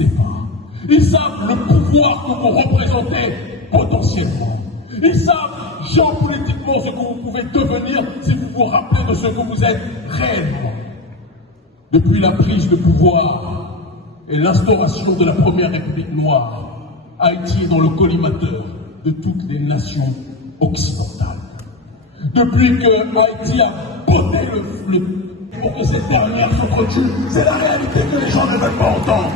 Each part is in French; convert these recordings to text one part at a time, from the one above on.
les pas. Ils savent le pouvoir que vous représentez potentiellement. Ils savent géopolitiquement ce que vous pouvez devenir si vous vous rappelez de ce que vous êtes réellement. Depuis la prise de pouvoir et l'instauration de la première République noire, Haïti est dans le collimateur de toutes les nations occidentales. Depuis que Haïti a botté le pour que ces dernières s'entretuent, c'est la réalité que les gens ne veulent pas entendre.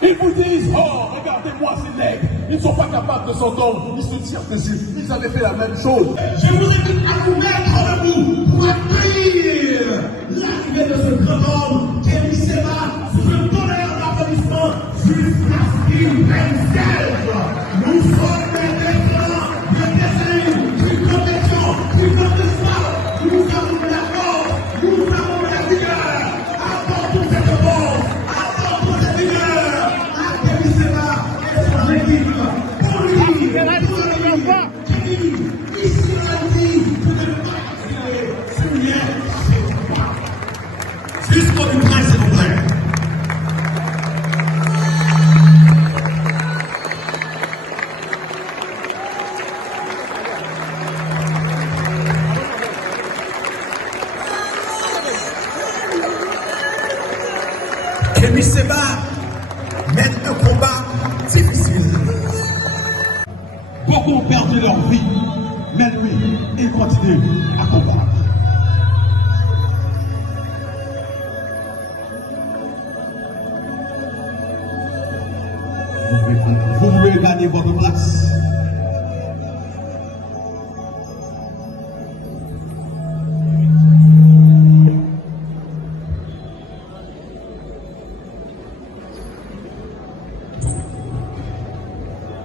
Ils vous disent, oh, regardez-moi ces nègres, ils ne sont pas capables de s'entendre, ils se tirent dessus, ils avaient fait la même chose. Je vous invite à vous mettre debout pour accueillir l'arrivée de ce grand homme, Kémy Séba, sous un tonnerre d'applaudissements jusqu'à ce qu'il vienne. Nous sommes maintenant le dessin d'une compétition, d'une compétition. Nous avons de la force, nous avons de la vigueur. Apportons cette force, apportons cette vigueur à Kémy Séba et son équipe. Pour lui, Kémy, ici on a dit, vous ne pas tirer sur rien chez moi. Jusqu'au bout, s'il vous plaît. Kémy Séba mène un combat difficile. Beaucoup ont perdu leur vie, mais lui, il continue à combattre. Vous pouvez gagner votre place.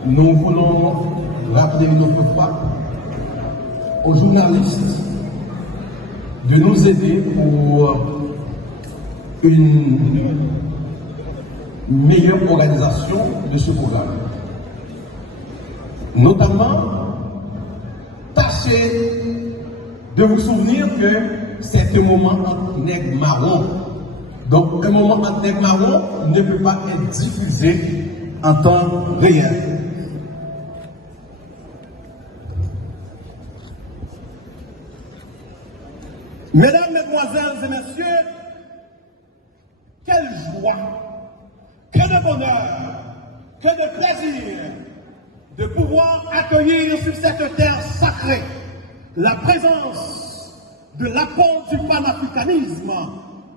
Nous voulons rappeler une autre fois aux journalistes de nous aider pour une meilleure organisation de ce programme. Notamment, tâchez de vous souvenir que c'est un moment entre nègres marrons. Donc, un moment entre nègres marrons ne peut pas être diffusé en temps réel. Mesdames, Mesdemoiselles et Messieurs, quelle joie, que de bonheur, que de plaisir de pouvoir accueillir sur cette terre sacrée la présence de l'apôtre du panafricanisme,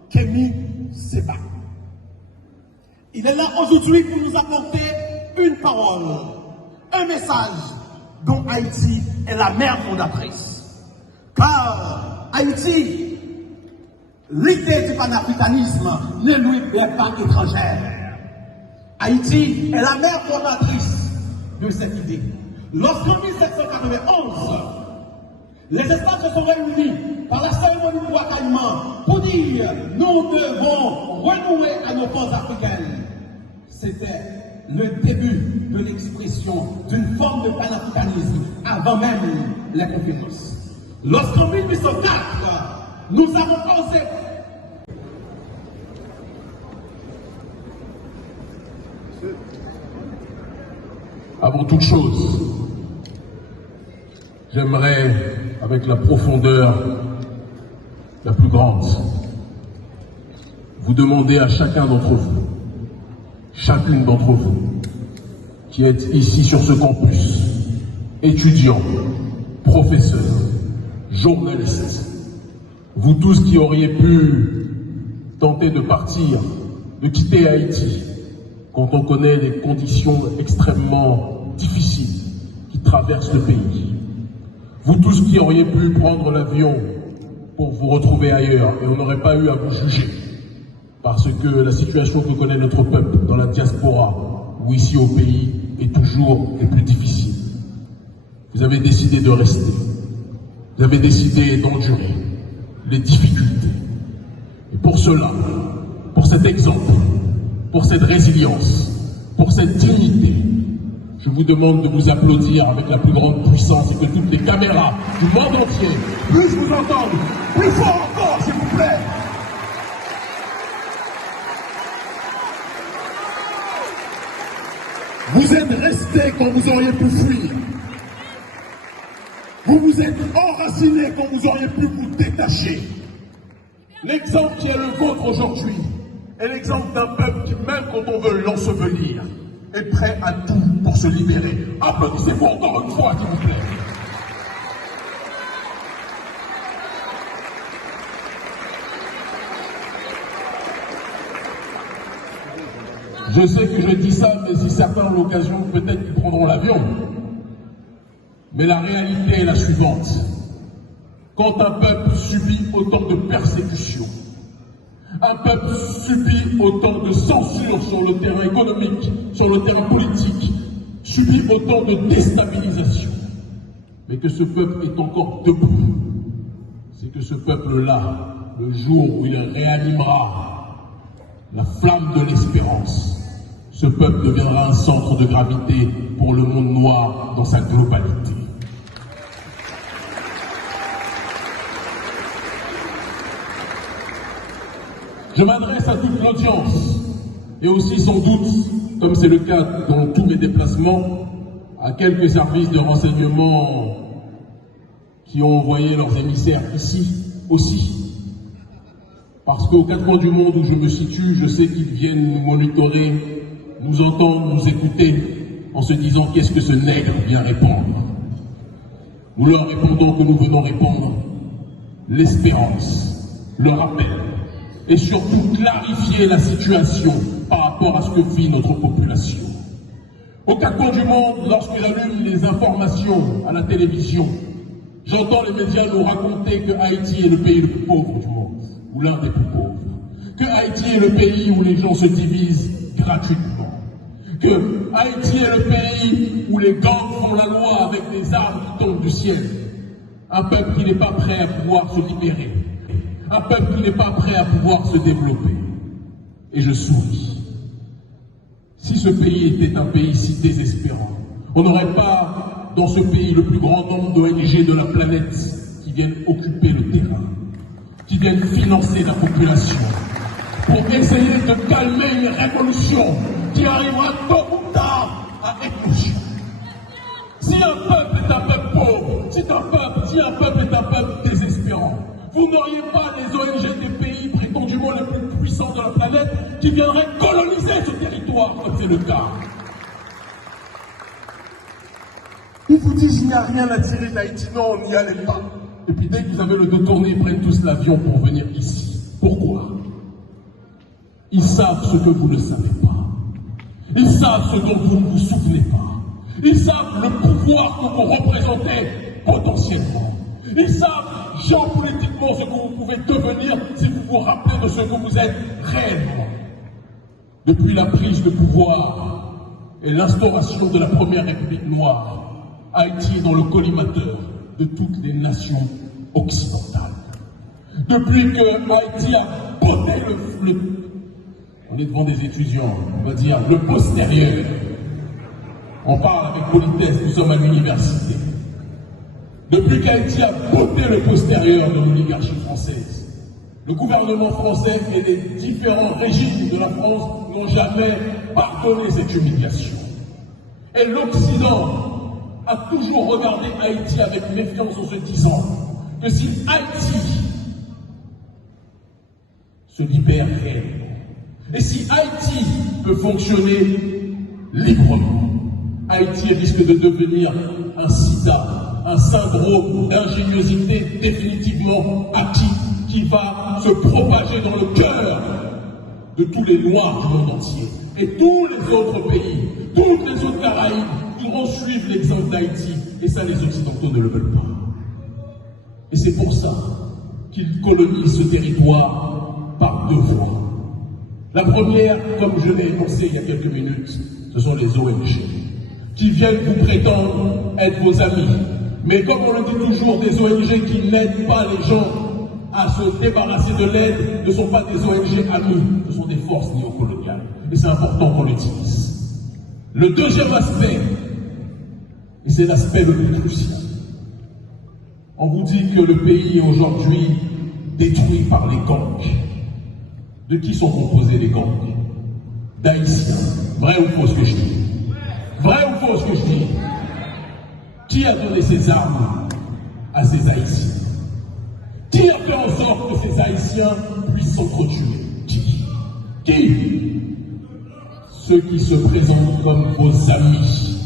Kémy Séba. Il est là aujourd'hui pour nous apporter une parole, un message dont Haïti est la mère fondatrice. Car Haïti, l'idée du panafricanisme ne lui est pas étrangère. Haïti est la mère fondatrice de cette idée. Lorsqu'en 1791, les États se sont réunis par la cérémonie de Ouakaïman pour dire « nous devons renouer à nos forces africaines », c'était le début de l'expression d'une forme de panafricanisme avant même la conférence. Lorsqu'en 1804, nous avons osé. Avant toute chose, j'aimerais, avec la profondeur la plus grande, vous demander à chacun d'entre vous, chacune d'entre vous, qui êtes ici sur ce campus, étudiants, professeurs, journalistes, vous tous qui auriez pu tenter de partir, de quitter Haïti, quand on connaît les conditions extrêmement difficiles qui traversent le pays. Vous tous qui auriez pu prendre l'avion pour vous retrouver ailleurs, et on n'aurait pas eu à vous juger, parce que la situation que connaît notre peuple dans la diaspora, ou ici au pays, est toujours les plus difficile. Vous avez décidé de rester. Vous avez décidé d'endurer les difficultés. Et pour cela, pour cet exemple, pour cette résilience, pour cette dignité, je vous demande de vous applaudir avec la plus grande puissance et que toutes les caméras du monde entier puissent vous entendre plus fort encore, s'il vous plaît. Vous êtes restés quand vous auriez pu fuir. Vous vous êtes enracinés quand vous auriez pu vous détacher. L'exemple qui est le vôtre aujourd'hui est l'exemple d'un peuple qui, même quand on veut l'ensevelir, est prêt à tout pour se libérer. Applaudissez-vous encore une fois, s'il vous plaît. Je sais que je dis ça, mais si certains ont l'occasion, peut-être qu'ils prendront l'avion. Mais la réalité est la suivante. Quand un peuple subit autant de persécutions, un peuple subit autant de censure sur le terrain économique, sur le terrain politique, subit autant de déstabilisation, mais que ce peuple est encore debout, c'est que ce peuple-là, le jour où il réanimera la flamme de l'espérance, ce peuple deviendra un centre de gravité pour le monde noir dans sa globalité. Je m'adresse à toute l'audience et aussi sans doute, comme c'est le cas dans tous mes déplacements, à quelques services de renseignement qui ont envoyé leurs émissaires ici aussi. Parce qu'aux quatre coins du monde où je me situe, je sais qu'ils viennent nous monitorer, nous entendre, nous écouter, en se disant qu'est-ce que ce nègre vient répondre. Nous leur répondons que nous venons répondre l'espérance, le rappel, et surtout clarifier la situation par rapport à ce que vit notre population. Aux quatre coins du monde, lorsqu'il allume les informations à la télévision, j'entends les médias nous raconter que Haïti est le pays le plus pauvre du monde, ou l'un des plus pauvres, que Haïti est le pays où les gens se divisent gratuitement, que Haïti est le pays où les gangs font la loi avec des armes qui tombent du ciel, un peuple qui n'est pas prêt à pouvoir se libérer, un peuple qui n'est pas prêt à pouvoir se développer. Et je souris. Si ce pays était un pays si désespérant, on n'aurait pas dans ce pays le plus grand nombre d'ONG de la planète qui viennent occuper le terrain, qui viennent financer la population, pour essayer de calmer une révolution qui arrivera tôt ou tard à éclore. Si un peuple est un peuple pauvre, si un peuple est un peuple désespérant, vous n'auriez pas les ONG des pays prétendument les plus puissants de la planète qui viendraient coloniser ce territoire, comme c'est le cas. Ils vous disent qu'il n'y a rien à tirer d'Haïti, non, on n'y allait pas. Et puis dès que vous avez le dos tourné, ils prennent tous l'avion pour venir ici. Pourquoi? Ils savent ce que vous ne savez pas. Ils savent ce dont vous ne vous souvenez pas. Ils savent le pouvoir que vous représentez potentiellement. Ils savent géopolitiquement ce que vous pouvez devenir si vous vous rappelez de ce que vous êtes réellement. Depuis la prise de pouvoir et l'instauration de la première République noire, Haïti est dans le collimateur de toutes les nations occidentales. Depuis que Haïti a botté on est devant des étudiants, on va dire le postérieur. On parle avec politesse, nous sommes à l'université. Depuis qu'Haïti a botté le postérieur de l'oligarchie française, le gouvernement français et les différents régimes de la France n'ont jamais pardonné cette humiliation. Et l'Occident a toujours regardé Haïti avec méfiance en se disant que si Haïti se libère réellement, et si Haïti peut fonctionner librement, Haïti risque de devenir un sida, un syndrome d'ingéniosité définitivement acquis qui va se propager dans le cœur de tous les Noirs du monde entier. Et tous les autres pays, toutes les autres Caraïbes voudront suivre l'exemple d'Haïti, et ça les Occidentaux ne le veulent pas. Et c'est pour ça qu'ils colonisent ce territoire par deux voies. La première, comme je l'ai énoncé il y a quelques minutes, ce sont les ONG, qui viennent vous prétendre être vos amis. Mais comme on le dit toujours, des ONG qui n'aident pas les gens à se débarrasser de l'aide ne sont pas des ONG amis, ce sont des forces néocoloniales. Et c'est important qu'on l'utilise. Le deuxième aspect, et c'est l'aspect le plus crucial, on vous dit que le pays est aujourd'hui détruit par les gangs. De qui sont composés les gangs? D'Haïtiens. Vrai ou faux ce que je dis? Vrai ou faux ce que je dis? Qui a donné ces armes à ces Haïtiens? Qui a fait en sorte que ces Haïtiens puissent s'entretuer? Qui? Ceux qui se présentent comme vos amis,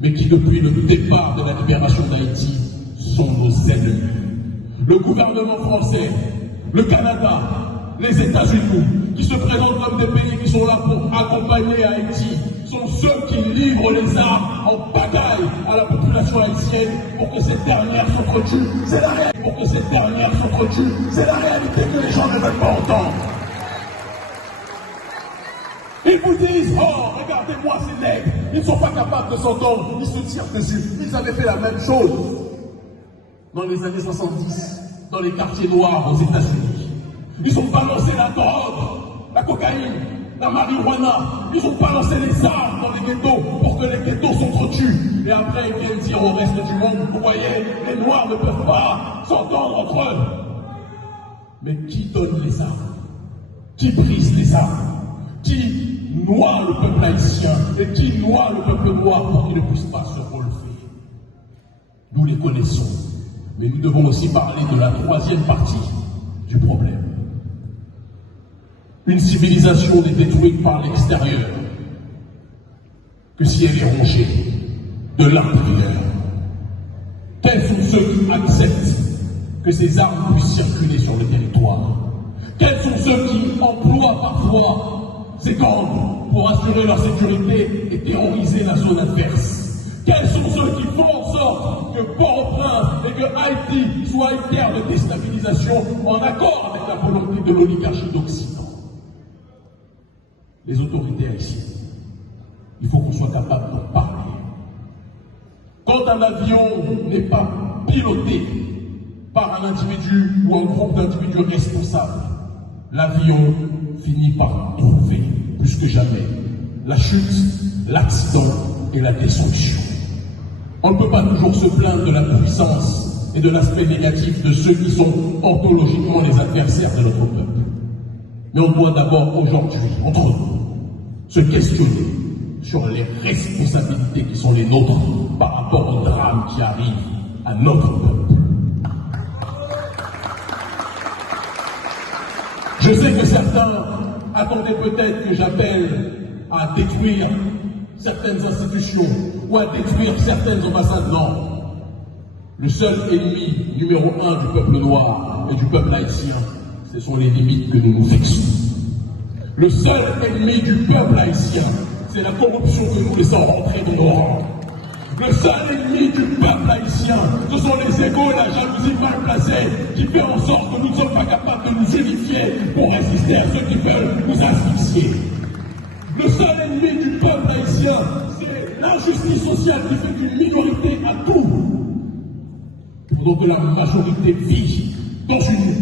mais qui depuis le départ de la libération d'Haïti sont nos ennemis. Le gouvernement français, le Canada, les États-Unis, qui se présentent comme des pays qui sont là pour accompagner Haïti, sont ceux qui livrent les armes en pagaille à la population haïtienne pour que cette dernière s'entretue. C'est la réalité. Pour que cette dernière s'entretue, c'est la réalité que les gens ne veulent pas entendre. Ils vous disent, oh, regardez-moi ces nègres, ils ne sont pas capables de s'entendre, ils se tirent dessus. Ils avaient fait la même chose dans les années 70, dans les quartiers noirs aux États-Unis. Ils ont balancé la drogue, la cocaïne, la marijuana. Ils ont balancé les armes dans les ghettos pour que les ghettos s'entretuent. Et après, ils viennent dire au reste du monde, vous voyez, les Noirs ne peuvent pas s'entendre entre eux. Mais qui donne les armes? Qui brise les armes? Qui noie le peuple haïtien et qui noie le peuple noir pour qu'il ne puisse pas se relever? Nous les connaissons, mais nous devons aussi parler de la troisième partie du problème. Une civilisation n'est détruite par l'extérieur que si elle est rongée de l'intérieur. Quels sont ceux qui acceptent que ces armes puissent circuler sur le territoire? Quels sont ceux qui emploient parfois ces gangs pour assurer leur sécurité et terroriser la zone adverse? Quels sont ceux qui font en sorte que Port-au-Prince et que Haïti soient une terre de déstabilisation en accord avec la volonté de l'oligarchie d'Occident? Les autorités haïtiennes, il faut qu'on soit capable d'en parler. Quand un avion n'est pas piloté par un individu ou un groupe d'individus responsables, l'avion finit par trouver, plus que jamais, la chute, l'accident et la destruction. On ne peut pas toujours se plaindre de la puissance et de l'aspect négatif de ceux qui sont ontologiquement les adversaires de notre peuple. Mais on doit d'abord aujourd'hui, entre nous, se questionner sur les responsabilités qui sont les nôtres par rapport au drame qui arrive à notre peuple. Je sais que certains attendaient peut-être que j'appelle à détruire certaines institutions ou à détruire certaines ambassades. Non. Le seul ennemi numéro 1 du peuple noir et du peuple haïtien, ce sont les limites que nous nous fixons. Le seul ennemi du peuple haïtien, c'est la corruption que nous laissons rentrer dans nos rangs. Le seul ennemi du peuple haïtien, ce sont les égos et la jalousie mal placée qui fait en sorte que nous ne sommes pas capables de nous unifier pour résister à ceux qui veulent nous asphyxier. Le seul ennemi du peuple haïtien, c'est l'injustice sociale qui fait qu'une minorité a tout. Il faut donc que la majorité vive dans une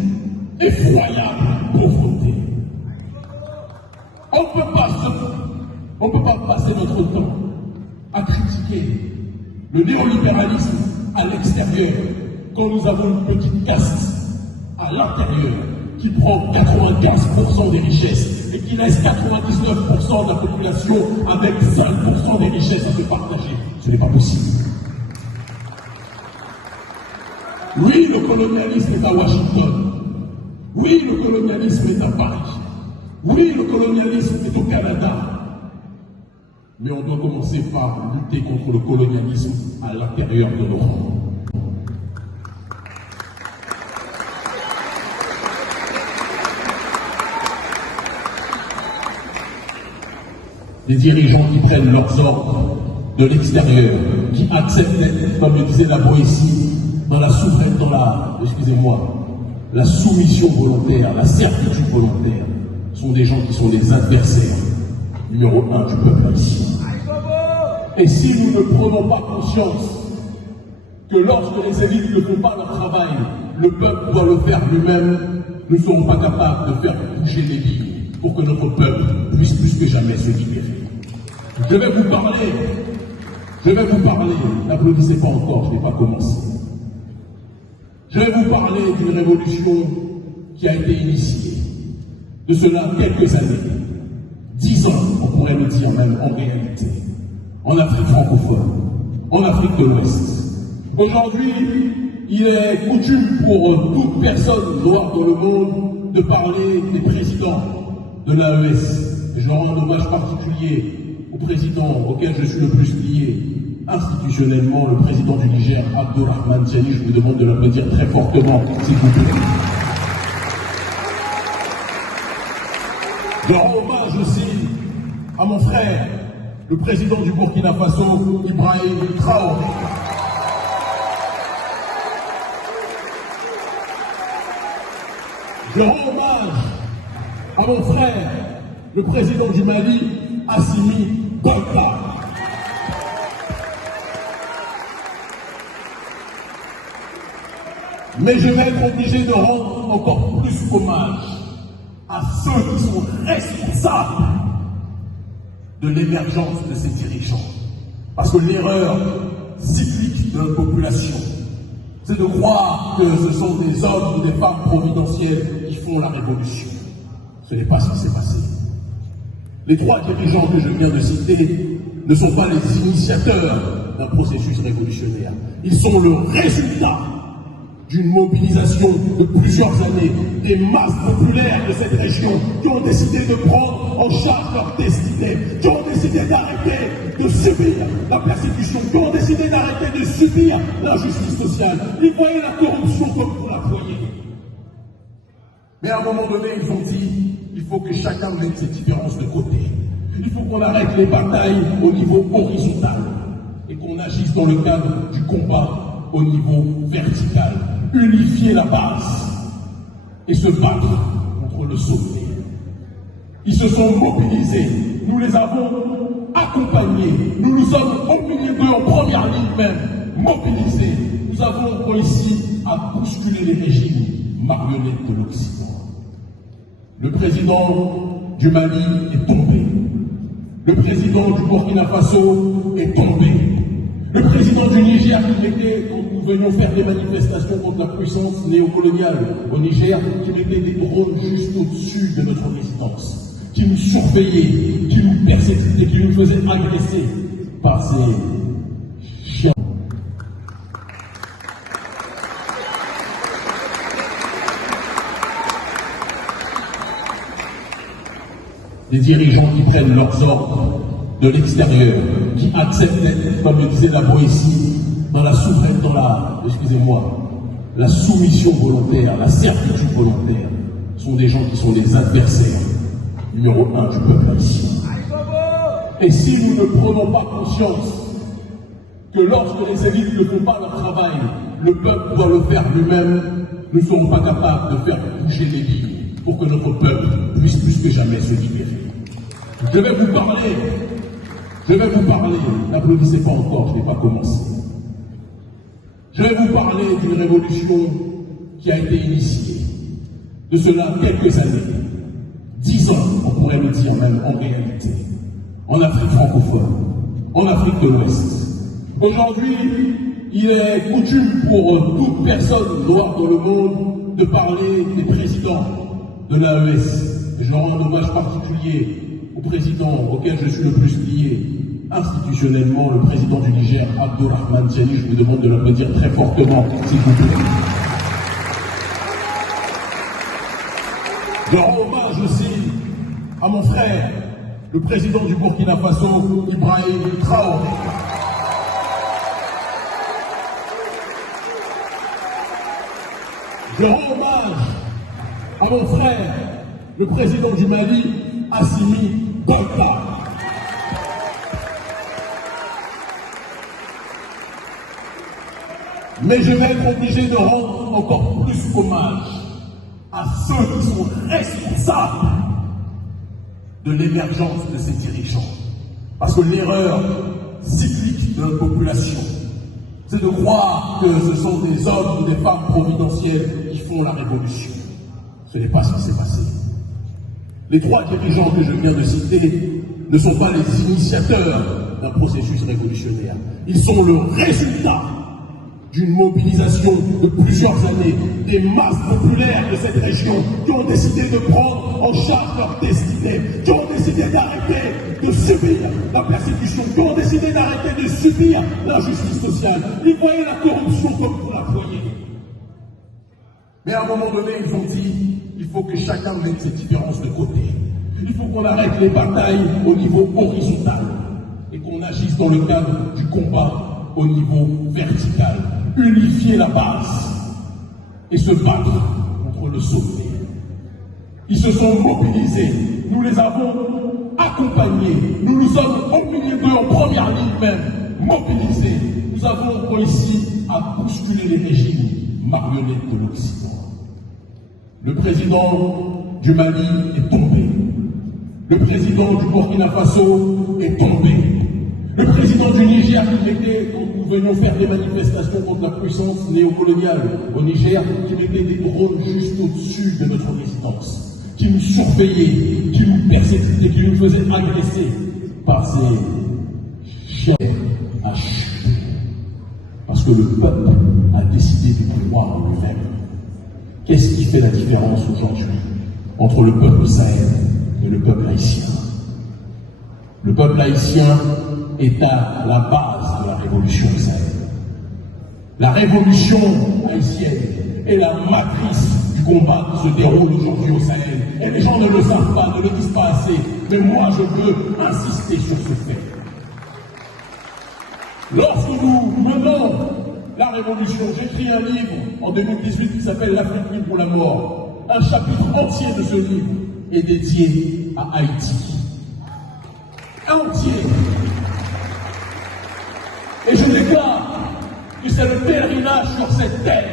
effroyable pauvreté. On ne peut pas passer notre temps à critiquer le néolibéralisme à l'extérieur quand nous avons une petite caste à l'intérieur qui prend 95% des richesses et qui laisse 99% de la population avec 5% des richesses à se partager. Ce n'est pas possible. Oui, le colonialisme est à Washington. Oui, le colonialisme est à Paris. Oui, le colonialisme est au Canada. Mais on doit commencer par lutter contre le colonialisme à l'intérieur de nos rangs. Les dirigeants qui prennent leurs ordres de l'extérieur, qui acceptent d'être, comme le disait la Boétie, dans la souveraineté, la soumission volontaire, la servitude volontaire, sont des gens qui sont les adversaires numéro 1 du peuple haïtien. Et si nous ne prenons pas conscience que lorsque les élites ne font pas leur travail, le peuple doit le faire lui-même, nous ne serons pas capables de faire bouger les lignes pour que notre peuple puisse plus que jamais se libérer. Je vais vous parler, n'applaudissez pas encore, je n'ai pas commencé. Je vais vous parler d'une révolution qui a été initiée, de cela quelques années, 10 ans, on pourrait le dire même en réalité, en Afrique francophone, en Afrique de l'Ouest. Aujourd'hui, il est coutume pour toute personne noire dans le monde de parler des présidents de l'AES. Et je rends un hommage particulier au président auquel je suis le plus lié institutionnellement, le président du Niger, Abdourahmane Tiani. Je vous demande de l'applaudir très fortement, s'il vous plaît. Je rends hommage aussi à mon frère, le président du Burkina Faso, Ibrahim Traoré. Je rends hommage à mon frère, le président du Mali, Assimi Goïta. Mais je vais être obligé de rendre encore plus hommage à ceux qui sont responsables de l'émergence de ces dirigeants. Parce que l'erreur cyclique de notre population, c'est de croire que ce sont des hommes ou des femmes providentielles qui font la révolution. Ce n'est pas ce qui s'est passé. Les trois dirigeants que je viens de citer ne sont pas les initiateurs d'un processus révolutionnaire. Ils sont le résultat d'une mobilisation de plusieurs années, des masses populaires de cette région qui ont décidé de prendre en charge leur destinée, qui ont décidé d'arrêter de subir la persécution, qui ont décidé d'arrêter de subir l'injustice sociale. Ils voyaient la corruption comme vous la voyez. Mais à un moment donné, ils ont dit, il faut que chacun mette ses différences de côté. Il faut qu'on arrête les batailles au niveau horizontal et qu'on agisse dans le cadre du combat au niveau vertical. Unifier la base et se battre contre le sommet. Ils se sont mobilisés, nous les avons accompagnés, nous nous sommes au milieu d'eux en première ligne même, mobilisés. Nous avons réussi à bousculer les régimes marionnettes de l'Occident. Le président du Mali est tombé. Le président du Burkina Faso est tombé. Le président du Niger qui mettait, quand nous venions faire des manifestations contre la puissance néocoloniale au Niger, qui mettait des drones juste au-dessus de notre résidence, qui nous surveillaient, qui nous persécutaient, qui nous faisaient agresser par ces chiens. Des dirigeants qui prennent leurs ordres de l'extérieur, qui acceptent d'être, comme le disait la Boétie, dans la souveraineté, la soumission volontaire, la servitude volontaire, sont des gens qui sont des adversaires numéro 1 du peuple haïtien. Et si nous ne prenons pas conscience que lorsque les élites ne font pas leur travail, le peuple doit le faire lui-même, nous ne serons pas capables de faire bouger les lignes pour que notre peuple puisse plus que jamais se libérer. Je vais vous parler, n'applaudissez pas encore, je n'ai pas commencé. Je vais vous parler d'une révolution qui a été initiée, de cela quelques années, 10 ans, on pourrait le dire même en réalité, en Afrique francophone, en Afrique de l'Ouest. Aujourd'hui, il est coutume pour toute personne noire dans le monde de parler des présidents de l'AES. Je rends un hommage particulier au président auquel je suis le plus lié institutionnellement, le président du Niger, Abdourahmane Tiani. Je vous demande de l'applaudir très fortement, s'il vous plaît. Je rends hommage aussi à mon frère, le président du Burkina Faso, Ibrahim Traoré. Je rends hommage à mon frère, le président du Mali, Assimi Goïta. Mais je vais être obligé de rendre encore plus hommage à ceux qui sont responsables de l'émergence de ces dirigeants. Parce que l'erreur cyclique de notre population, c'est de croire que ce sont des hommes ou des femmes providentielles qui font la révolution. Ce n'est pas ce qui s'est passé. Les trois dirigeants que je viens de citer ne sont pas les initiateurs d'un processus révolutionnaire. Ils sont le résultat d'une mobilisation de plusieurs années, des masses populaires de cette région qui ont décidé de prendre en charge leur destinée, qui ont décidé d'arrêter de subir la persécution, qui ont décidé d'arrêter de subir l'injustice sociale. Ils voyaient la corruption comme vous la voyez. Mais à un moment donné, ils ont dit, il faut que chacun mette ses différences de côté. Il faut qu'on arrête les batailles au niveau horizontal et qu'on agisse dans le cadre du combat au niveau vertical. Unifier la base et se battre contre le sommet. Ils se sont mobilisés, nous les avons accompagnés, nous nous sommes au milieu d'eux en première ligne même, mobilisés. Nous avons réussi à bousculer les régimes marionnettes de l'Occident. Le président du Mali est tombé. Le président du Burkina Faso est tombé. Le président du Niger qui mettait, quand nous venions faire des manifestations contre la puissance néocoloniale au Niger, qui mettait des drones juste au-dessus de notre résidence, qui nous surveillait, qui nous persécutait, qui nous faisait agresser par ces chiens à chuter. Parce que le peuple a décidé de croire en lui-même. Qu'est-ce qui fait la différence aujourd'hui entre le peuple sahel et le peuple haïtien? Le peuple haïtien est à la base de la révolution du Sahel. La révolution haïtienne est la matrice du combat qui se déroule aujourd'hui au Sahel. Et les gens ne le savent pas, ne le disent pas assez. Mais moi, je veux insister sur ce fait. Lorsque nous menons la révolution, j'écris un livre en 2018 qui s'appelle L'Afrique libre ou la mort. Un chapitre entier de ce livre est dédié à Haïti. Entier. Et je déclare que c'est le pèlerinage sur cette terre.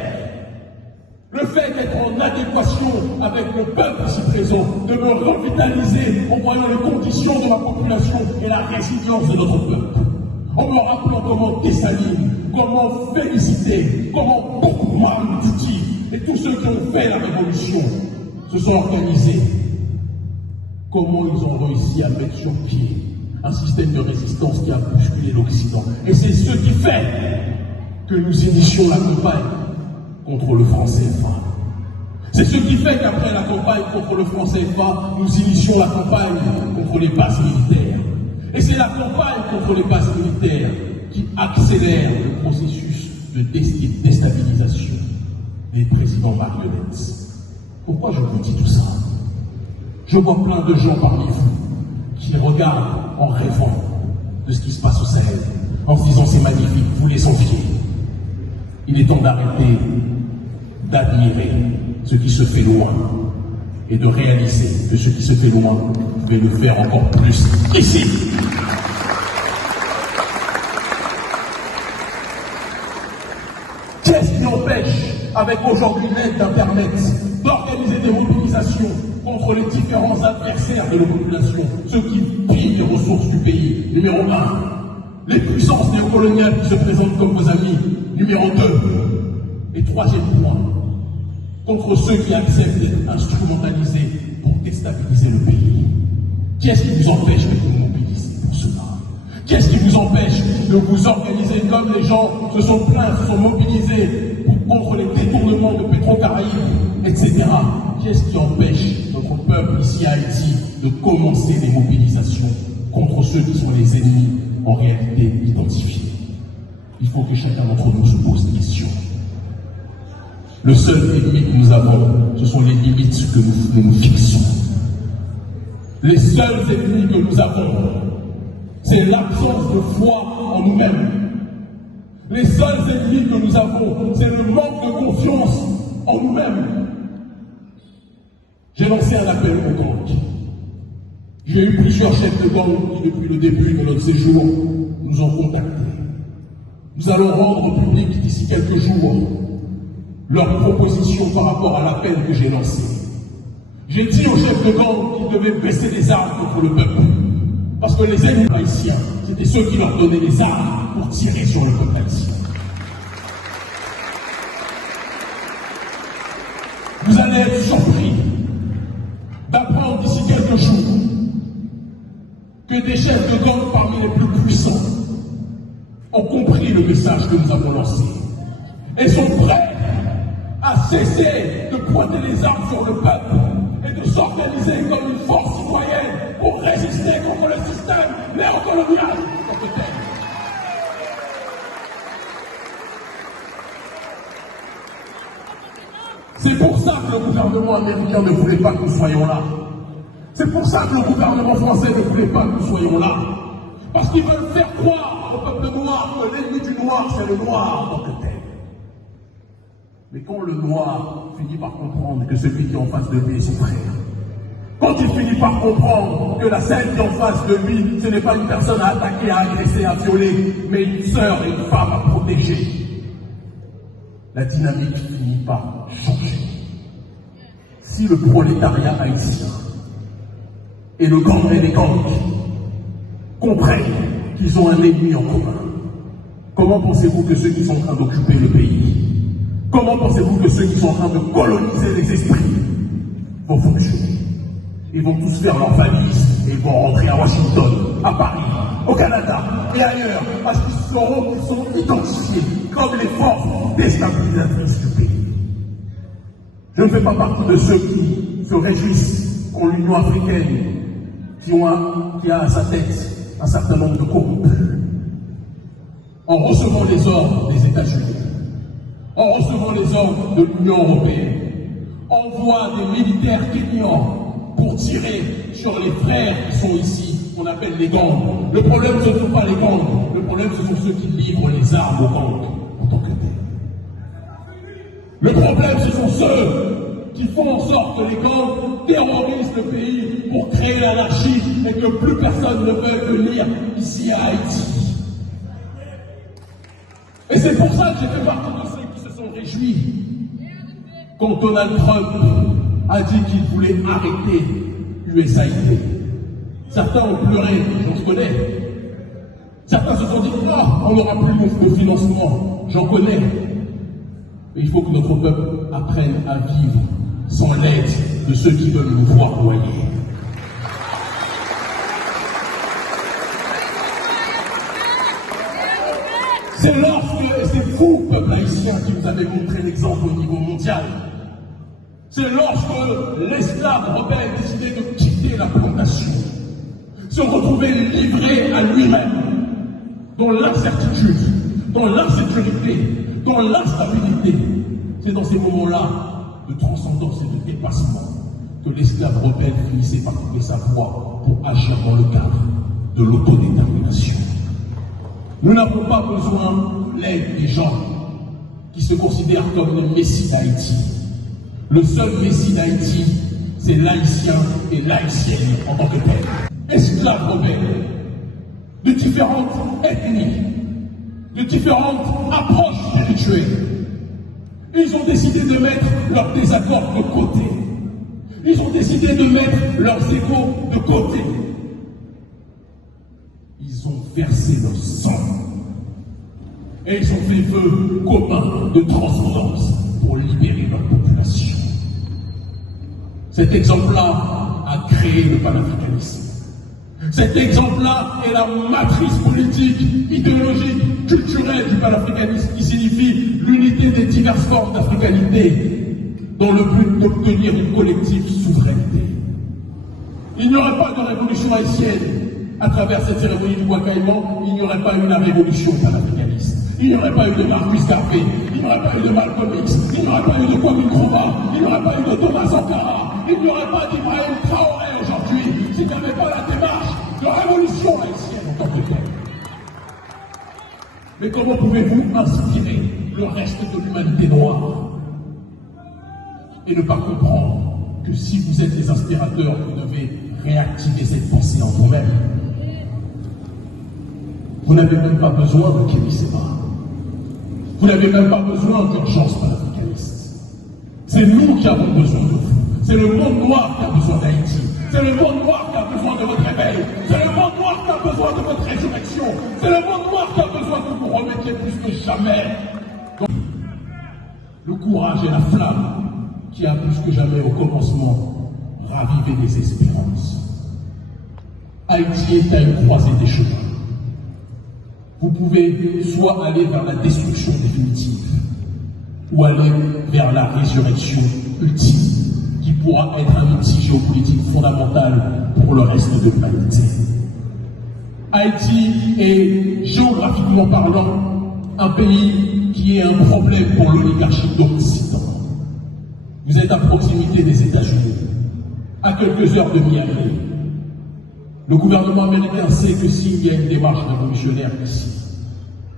Le fait d'être en adéquation avec le peuple ici présent, de me revitaliser en voyant les conditions de ma population et la résilience de notre peuple. En me rappelant comment Dessalines, comment Félicité, comment Boukman Titi et tous ceux qui ont fait la révolution se sont organisés. Comment ils ont réussi à mettre sur pied un système de résistance qui a bousculé l'Occident. Et c'est ce qui fait que nous initions la campagne contre le franc CFA. C'est ce qui fait qu'après la campagne contre le franc CFA, nous initions la campagne contre les bases militaires. Et c'est la campagne contre les bases militaires qui accélère le processus de déstabilisation des présidents marionnettes. Pourquoi je vous dis tout ça? Je vois plein de gens parmi vous qui regardent en rêvant de ce qui se passe au Sahel, en se disant c'est magnifique, vous les enviez. Il est temps d'arrêter d'admirer ce qui se fait loin et de réaliser que ce qui se fait loin, vous pouvez le faire encore plus ici. Qu'est-ce qui empêche, avec aujourd'hui l'aide d'Internet, d'organiser des mobilisations contre les différents adversaires de la population, ceux qui pillent les ressources du pays? Numéro 1, les puissances néocoloniales qui se présentent comme vos amis. Numéro 2, et troisième point, contre ceux qui acceptent d'être instrumentalisés pour déstabiliser le pays. Qu'est-ce qui vous empêche de vous mobiliser pour cela? Qu'est-ce qui vous empêche de vous organiser comme les gens se sont plaints, se sont mobilisés contre les détournements de Pétro-Caraïbes, etc. Qu'est-ce qui empêche notre peuple ici à Haïti de commencer des mobilisations contre ceux qui sont les ennemis en réalité identifiés? Il faut que chacun d'entre nous se pose des questions. Le seul ennemi que nous avons, ce sont les limites que nous fixons. Les seuls ennemis que nous avons, c'est l'absence de foi en nous-mêmes. Les seuls ennemis que nous avons, c'est le manque de confiance en nous-mêmes. J'ai lancé un appel aux gangs. J'ai eu plusieurs chefs de gang qui, depuis le début de notre séjour, nous ont contactés. Nous allons rendre public d'ici quelques jours leurs propositions par rapport à l'appel que j'ai lancé. J'ai dit aux chefs de gang qu'ils devaient baisser les armes contre le peuple. Parce que les ennemis haïtiens, c'était ceux qui leur donnaient les armes pour tirer sur le peuple haïtien. Vous allez être surpris d'apprendre d'ici quelques jours que des chefs de gang parmi les plus puissants ont compris le message que nous avons lancé. et sont prêts à cesser de pointer les armes sur le peuple et de s'organiser comme une force citoyenne pour résister contre le système néocolonial. C'est pour ça que le gouvernement américain ne voulait pas que nous soyons là. C'est pour ça que le gouvernement français ne voulait pas que nous soyons là. Parce qu'ils veulent faire croire au peuple noir que l'ennemi du noir, c'est le noir en tant que tel. Mais quand le noir finit par comprendre que celui qui est en face de lui est son frère, quand il finit par comprendre que la scène qui est en face de lui, ce n'est pas une personne à attaquer, à agresser, à violer, mais une sœur et une femme à protéger, la dynamique finit par changer. Si le prolétariat haïtien et le gang et les gangs comprennent qu'ils ont un ennemi en commun, comment pensez-vous que ceux qui sont en train d'occuper le pays, comment pensez-vous que ceux qui sont en train de coloniser les esprits vont fonctionner? Ils vont tous faire leur valise et ils vont rentrer à Washington, à Paris, au Canada et ailleurs, parce qu'ils sauront qu'ils sont identifiés comme les forces déstabilisatrices du pays. Je ne fais pas partie de ceux qui se réjouissent quand l'Union africaine, qui a à sa tête un certain nombre de corrompus, en recevant les ordres des États-Unis, en recevant les ordres de l'Union européenne, envoie des militaires kenyans pour tirer sur les frères qui sont ici, qu'on appelle les gangs. Le problème, ce ne sont pas les gangs, le problème, ce sont ceux qui livrent les armes aux gangs en tant que tels. Le problème, ce sont ceux qui font en sorte que les gangs terrorisent le pays pour créer l'anarchie et que plus personne ne veuille venir ici à Haïti. Et c'est pour ça que j'ai fait partie de ceux qui se sont réjouis quand Donald Trump a dit qu'il voulait arrêter USAID. Certains ont pleuré, j'en connais. Certains se sont dit, on n'aura plus de financement, j'en connais. Mais il faut que notre peuple apprenne à vivre sans l'aide de ceux qui veulent nous voir noyer. C'est lorsque, et c'est vous, peuple haïtien, qui vous avez montré l'exemple au niveau mondial. C'est lorsque l'esclave rebelle décidait de quitter la plantation, se retrouver livré à lui-même, dans l'incertitude, dans l'insécurité, dans l'instabilité. C'est dans ces moments-là de transcendance et de dépassement que l'esclave rebelle finissait par trouver sa voie pour agir dans le cadre de l'autodétermination. Nous n'avons pas besoin de l'aide des gens qui se considèrent comme les messies d'Haïti. Le seul messie d'Haïti, c'est l'haïtien et l'haïtienne en tant que tel. Esclaves rebelles, de différentes ethnies, de différentes approches spirituelles. Ils ont décidé de mettre leurs désaccords de côté. Ils ont décidé de mettre leurs égos de côté. Ils ont versé leur sang. Et ils ont fait vœu commun de transcendance pour libérer leur population. Cet exemple-là a créé le panafricanisme. Cet exemple-là est la matrice politique, idéologique, culturelle du panafricanisme qui signifie l'unité des diverses formes d'africanité dans le but d'obtenir une collective souveraineté. Il n'y aurait pas de révolution haïtienne à travers cette cérémonie du Wakaïman, il n'y aurait pas eu la révolution panafricaniste. Il n'y aurait pas eu de Marcus Garvey, il n'y aurait pas eu de Malcolm X, il n'y aurait pas eu de Kwame Nkrumah, il n'y aurait pas eu de Thomas Sankara, il n'y aurait pas d'Ibrahim Traoré aujourd'hui, s'il n'y avait pas la démarche de révolution haïtienne en tant que telle. Mais comment pouvez-vous inspirer le reste de l'humanité noire et ne pas comprendre que si vous êtes les inspirateurs, vous devez réactiver cette pensée en vous-même? Vous n'avez même pas besoin de Kémy Séba. Vous n'avez même pas besoin d'urgence panafricaniste. C'est nous qui avons besoin de vous. C'est le monde noir qui a besoin d'Haïti. C'est le monde noir qui a besoin de votre réveil. C'est le monde noir qui a besoin de votre résurrection. C'est le monde noir qui a besoin que vous remettiez plus que jamais. Donc, le courage et la flamme qui a plus que jamais au commencement ravivé des espérances. Haïti est à une croisée des chemins. Vous pouvez soit aller vers la destruction définitive, ou aller vers la résurrection ultime, qui pourra être un outil géopolitique fondamental pour le reste de l'humanité. Haïti est, géographiquement parlant, un pays qui est un problème pour l'oligarchie d'Occident. Vous êtes à proximité des États-Unis, à quelques heures de Miami. Le gouvernement américain sait que s'il y a une démarche révolutionnaire ici,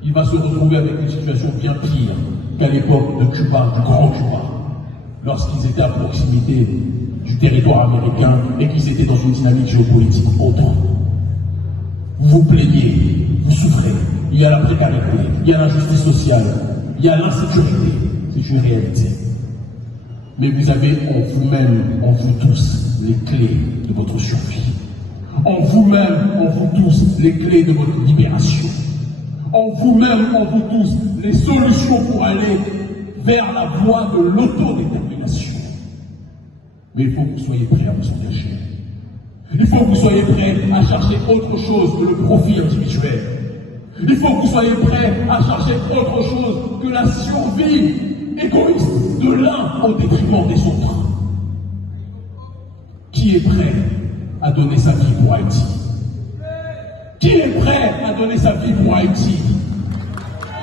il va se retrouver avec une situation bien pire qu'à l'époque de Cuba, du Grand Cuba, lorsqu'ils étaient à proximité du territoire américain et qu'ils étaient dans une dynamique géopolitique autre. Vous vous plaignez, vous souffrez, il y a la précarité, il y a l'injustice sociale, il y a l'insécurité, c'est une réalité. Mais vous avez en vous-même, en vous tous, les clés de votre survie. En vous-même, en vous tous, les clés de votre libération. En vous-même, en vous tous, les solutions pour aller vers la voie de l'autodétermination. Mais il faut que vous soyez prêts à vous engager. Il faut que vous soyez prêts à chercher autre chose que le profit individuel. Il faut que vous soyez prêts à chercher autre chose que la survie égoïste de l'un au détriment des autres. Qui est prêt à donner sa vie pour Haïti? Qui est prêt à donner sa vie pour Haïti?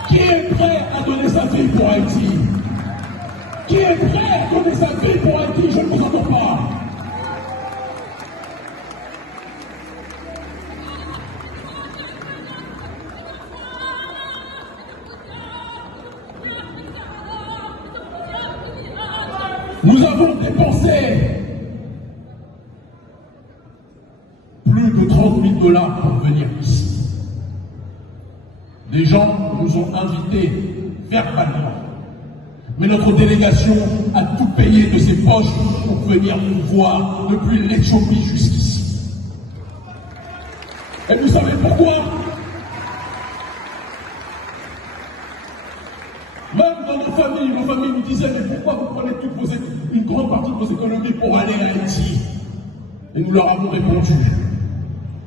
Qui est prêt à donner sa vie pour Haïti? Qui est prêt à donner sa vie pour Haïti? Je ne vous entends pas. Nous avons dépensé plus de 30 000 $ pour venir ici. Des gens nous ont invités verbalement. Mais notre délégation a tout payé de ses poches pour venir nous voir depuis l'Éthiopie jusqu'ici. Et vous savez pourquoi? Même dans nos familles nous disaient, mais pourquoi vous prenez une grande partie de vos économies pour aller à Haïti? Et nous leur avons répondu,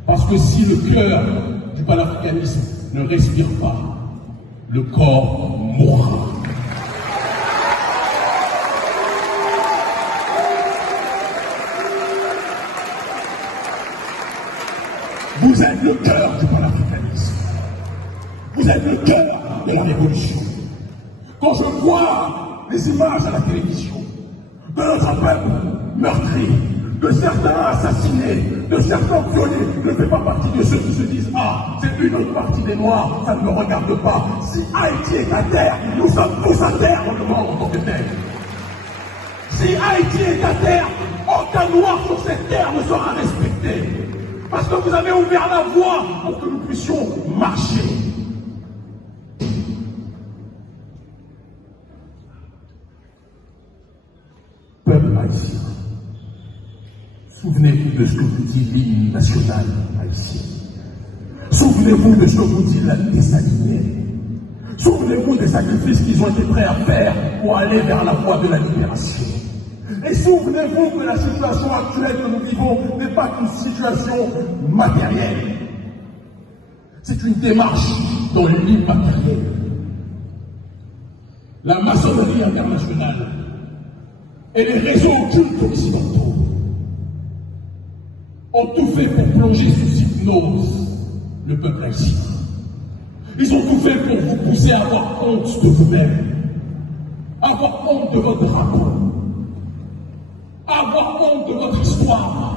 parce que si le cœur du panafricanisme ne respire pas, le corps mourra. Vous êtes le cœur du panafricanisme. Vous êtes le cœur de la révolution. Quand je vois les images à la télévision de notre peuple meurtri, de certains assassinés, de certains violés, je ne fais pas partie de ceux qui se disent « Ah, c'est une autre partie des Noirs, ça ne me regarde pas. » Si Haïti est à terre, nous sommes tous à terre dans le monde en tant que tel. Si Haïti est à terre, aucun Noir sur cette terre ne sera respecté. Parce que vous avez ouvert la voie pour que nous puissions marcher. Peuple haïtien, souvenez-vous de ce que vous dit l'hymne national haïtien. Souvenez-vous de ce que vous dit la Dessalinière. Souvenez-vous des sacrifices qu'ils ont été prêts à faire pour aller vers la voie de la libération. Et souvenez-vous que la situation actuelle que nous vivons n'est pas qu'une situation matérielle. C'est une démarche dans l'immatériel. La maçonnerie internationale et les réseaux occultes occidentaux ont tout fait pour plonger sous hypnose le peuple haïtien. Ils ont tout fait pour vous pousser à avoir honte de vous-même, avoir honte de votre drapeau, avoir honte de votre histoire.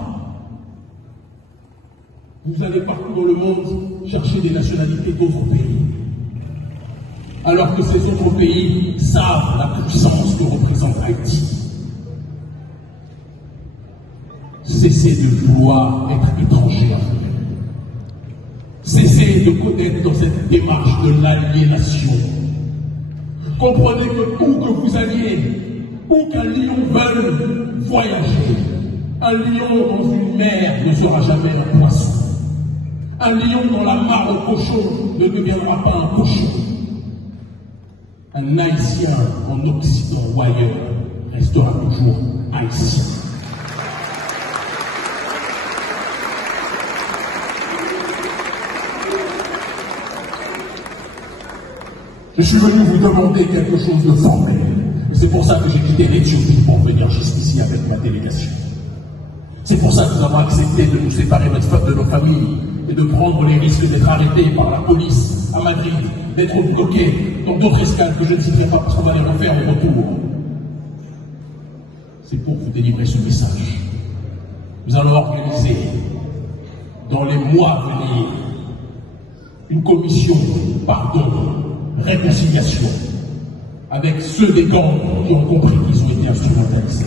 Vous allez partout dans le monde chercher des nationalités d'autres pays, alors que ces autres pays savent la puissance que représente Haïti. Cessez de vouloir être étranger à vous. Cessez d'être dans cette démarche de l'aliénation. Comprenez que où que vous alliez, où qu'un lion veuille voyager, un lion dans une mer ne sera jamais un poisson. Un lion dans la mare au cochon ne deviendra pas un cochon. Un Haïtien en Occident ou ailleurs restera toujours haïtien. Je suis venu vous demander quelque chose de formel. Et c'est pour ça que j'ai quitté l'Éthiopie pour venir jusqu'ici avec ma délégation. C'est pour ça que nous avons accepté de nous séparer de nos familles et de prendre les risques d'être arrêtés par la police à Madrid, d'être bloqués dans d'autres escales que je ne citerai pas parce qu'on va les refaire au retour. C'est pour vous délivrer ce message. Nous allons organiser dans les mois à venir une commission pardon, réconciliation avec ceux des gangs qui ont compris qu'ils ont été instrumentalisés.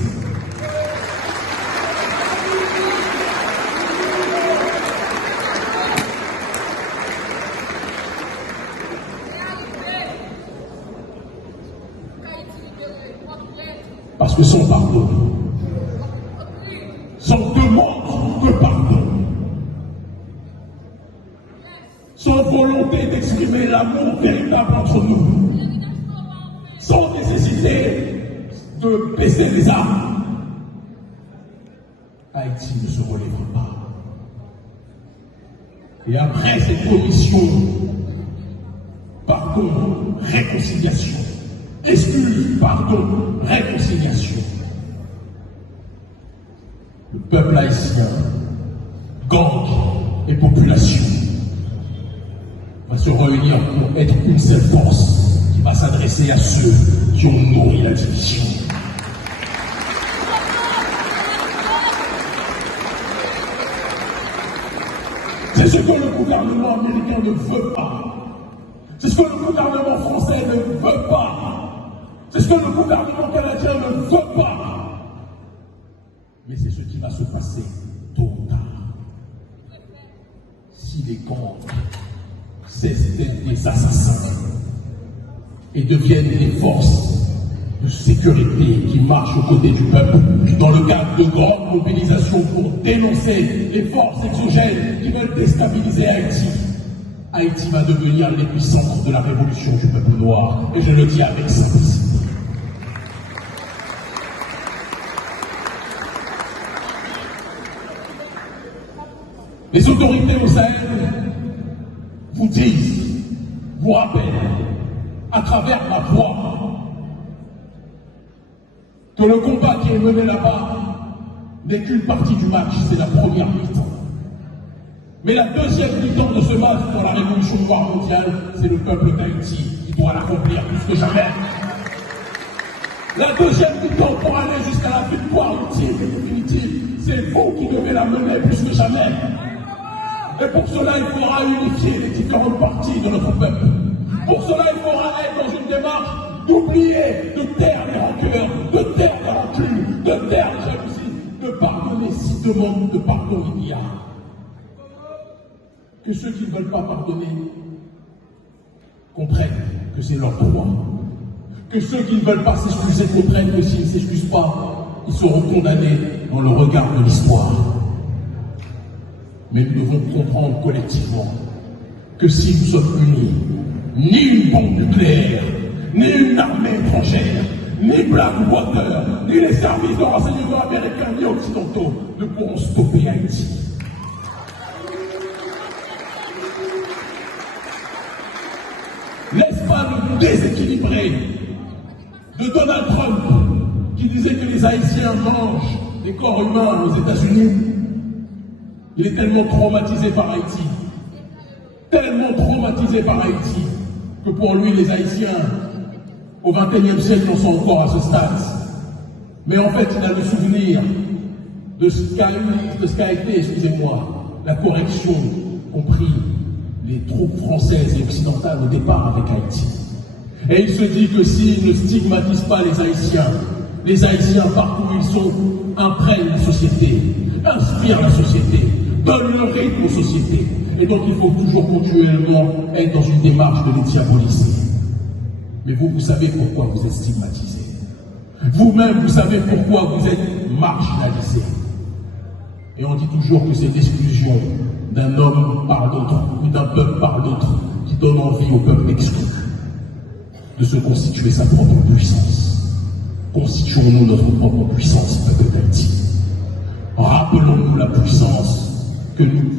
Parce que sans pardon, sans demande de pardon, sans volonté d'exprimer l'amour véritable entre nous, sans nécessité de baisser les armes, Haïti ne se relèvera pas. Et après cette commission, pardon, réconciliation, excuse, pardon, réconciliation, le peuple haïtien, gang et population va se réunir pour être une seule force qui va s'adresser à ceux qui ont nourri la division. C'est ce que le gouvernement américain ne veut pas. C'est ce que le gouvernement français ne veut pas. C'est ce que le gouvernement canadien ne veut pas. Mais c'est ce qui va se passer tôt ou tard. Si les gangs cessent d'être des assassins et deviennent des forces de sécurité qui marchent aux côtés du peuple dans le cadre de grandes mobilisations pour dénoncer les forces exogènes qui veulent déstabiliser Haïti, Haïti va devenir l'épicentre de la révolution du peuple noir. Et je le dis avec simplicité. Les autorités au Sahel vous disent, vous rappellent, à travers ma voix, que le combat qui est mené là-bas n'est qu'une partie du match, c'est la première mi-temps. Mais la deuxième mi-temps de ce match dans la révolution noire mondiale, c'est le peuple d'Haïti qui doit l'accomplir plus que jamais. La deuxième mi-temps pour aller jusqu'à la victoire ultime et définitive, c'est vous qui devez la mener plus que jamais. Et pour cela, il faudra unifier les différentes parties de notre peuple. Pour cela, il faudra être dans une démarche d'oublier, de taire les rancœurs, de taire la rancune, de taire la jalousie, de pardonner si demande de pardon il y a. Que ceux qui ne veulent pas pardonner comprennent que c'est leur droit. Que ceux qui ne veulent pas s'excuser comprennent que s'ils ne s'excusent pas, ils seront condamnés dans le regard de l'histoire. Mais nous devons comprendre collectivement que si nous sommes unis, ni une bombe nucléaire, ni une armée étrangère, ni Blackwater, ni les services de renseignement américains ni occidentaux ne pourront stopper Haïti. L'espace déséquilibré de Donald Trump, qui disait que les Haïtiens mangent des corps humains aux États-Unis, il est tellement traumatisé par Haïti, que pour lui, les Haïtiens, au XXIe siècle, n'en sont encore à ce stade. Mais en fait, il a le souvenir de ce qu'a été, excusez-moi, la correction, compris les troupes françaises et occidentales au départ avec Haïti. Et il se dit que s'il ne stigmatise pas les Haïtiens partout où ils sont, imprègnent la société, inspirent la société, donnent le rythme aux sociétés. Et donc il faut toujours continuellement être dans une démarche de les diaboliser. Mais vous savez pourquoi vous êtes stigmatisé. Vous-même, vous savez pourquoi vous êtes marginalisé. Et on dit toujours que c'est l'exclusion d'un homme par l'autre, ou d'un peuple par l'autre, qui donne envie au peuple exclu de se constituer sa propre puissance. Constituons-nous notre propre puissance, peuple d'Haïti. Rappelons-nous la puissance que nous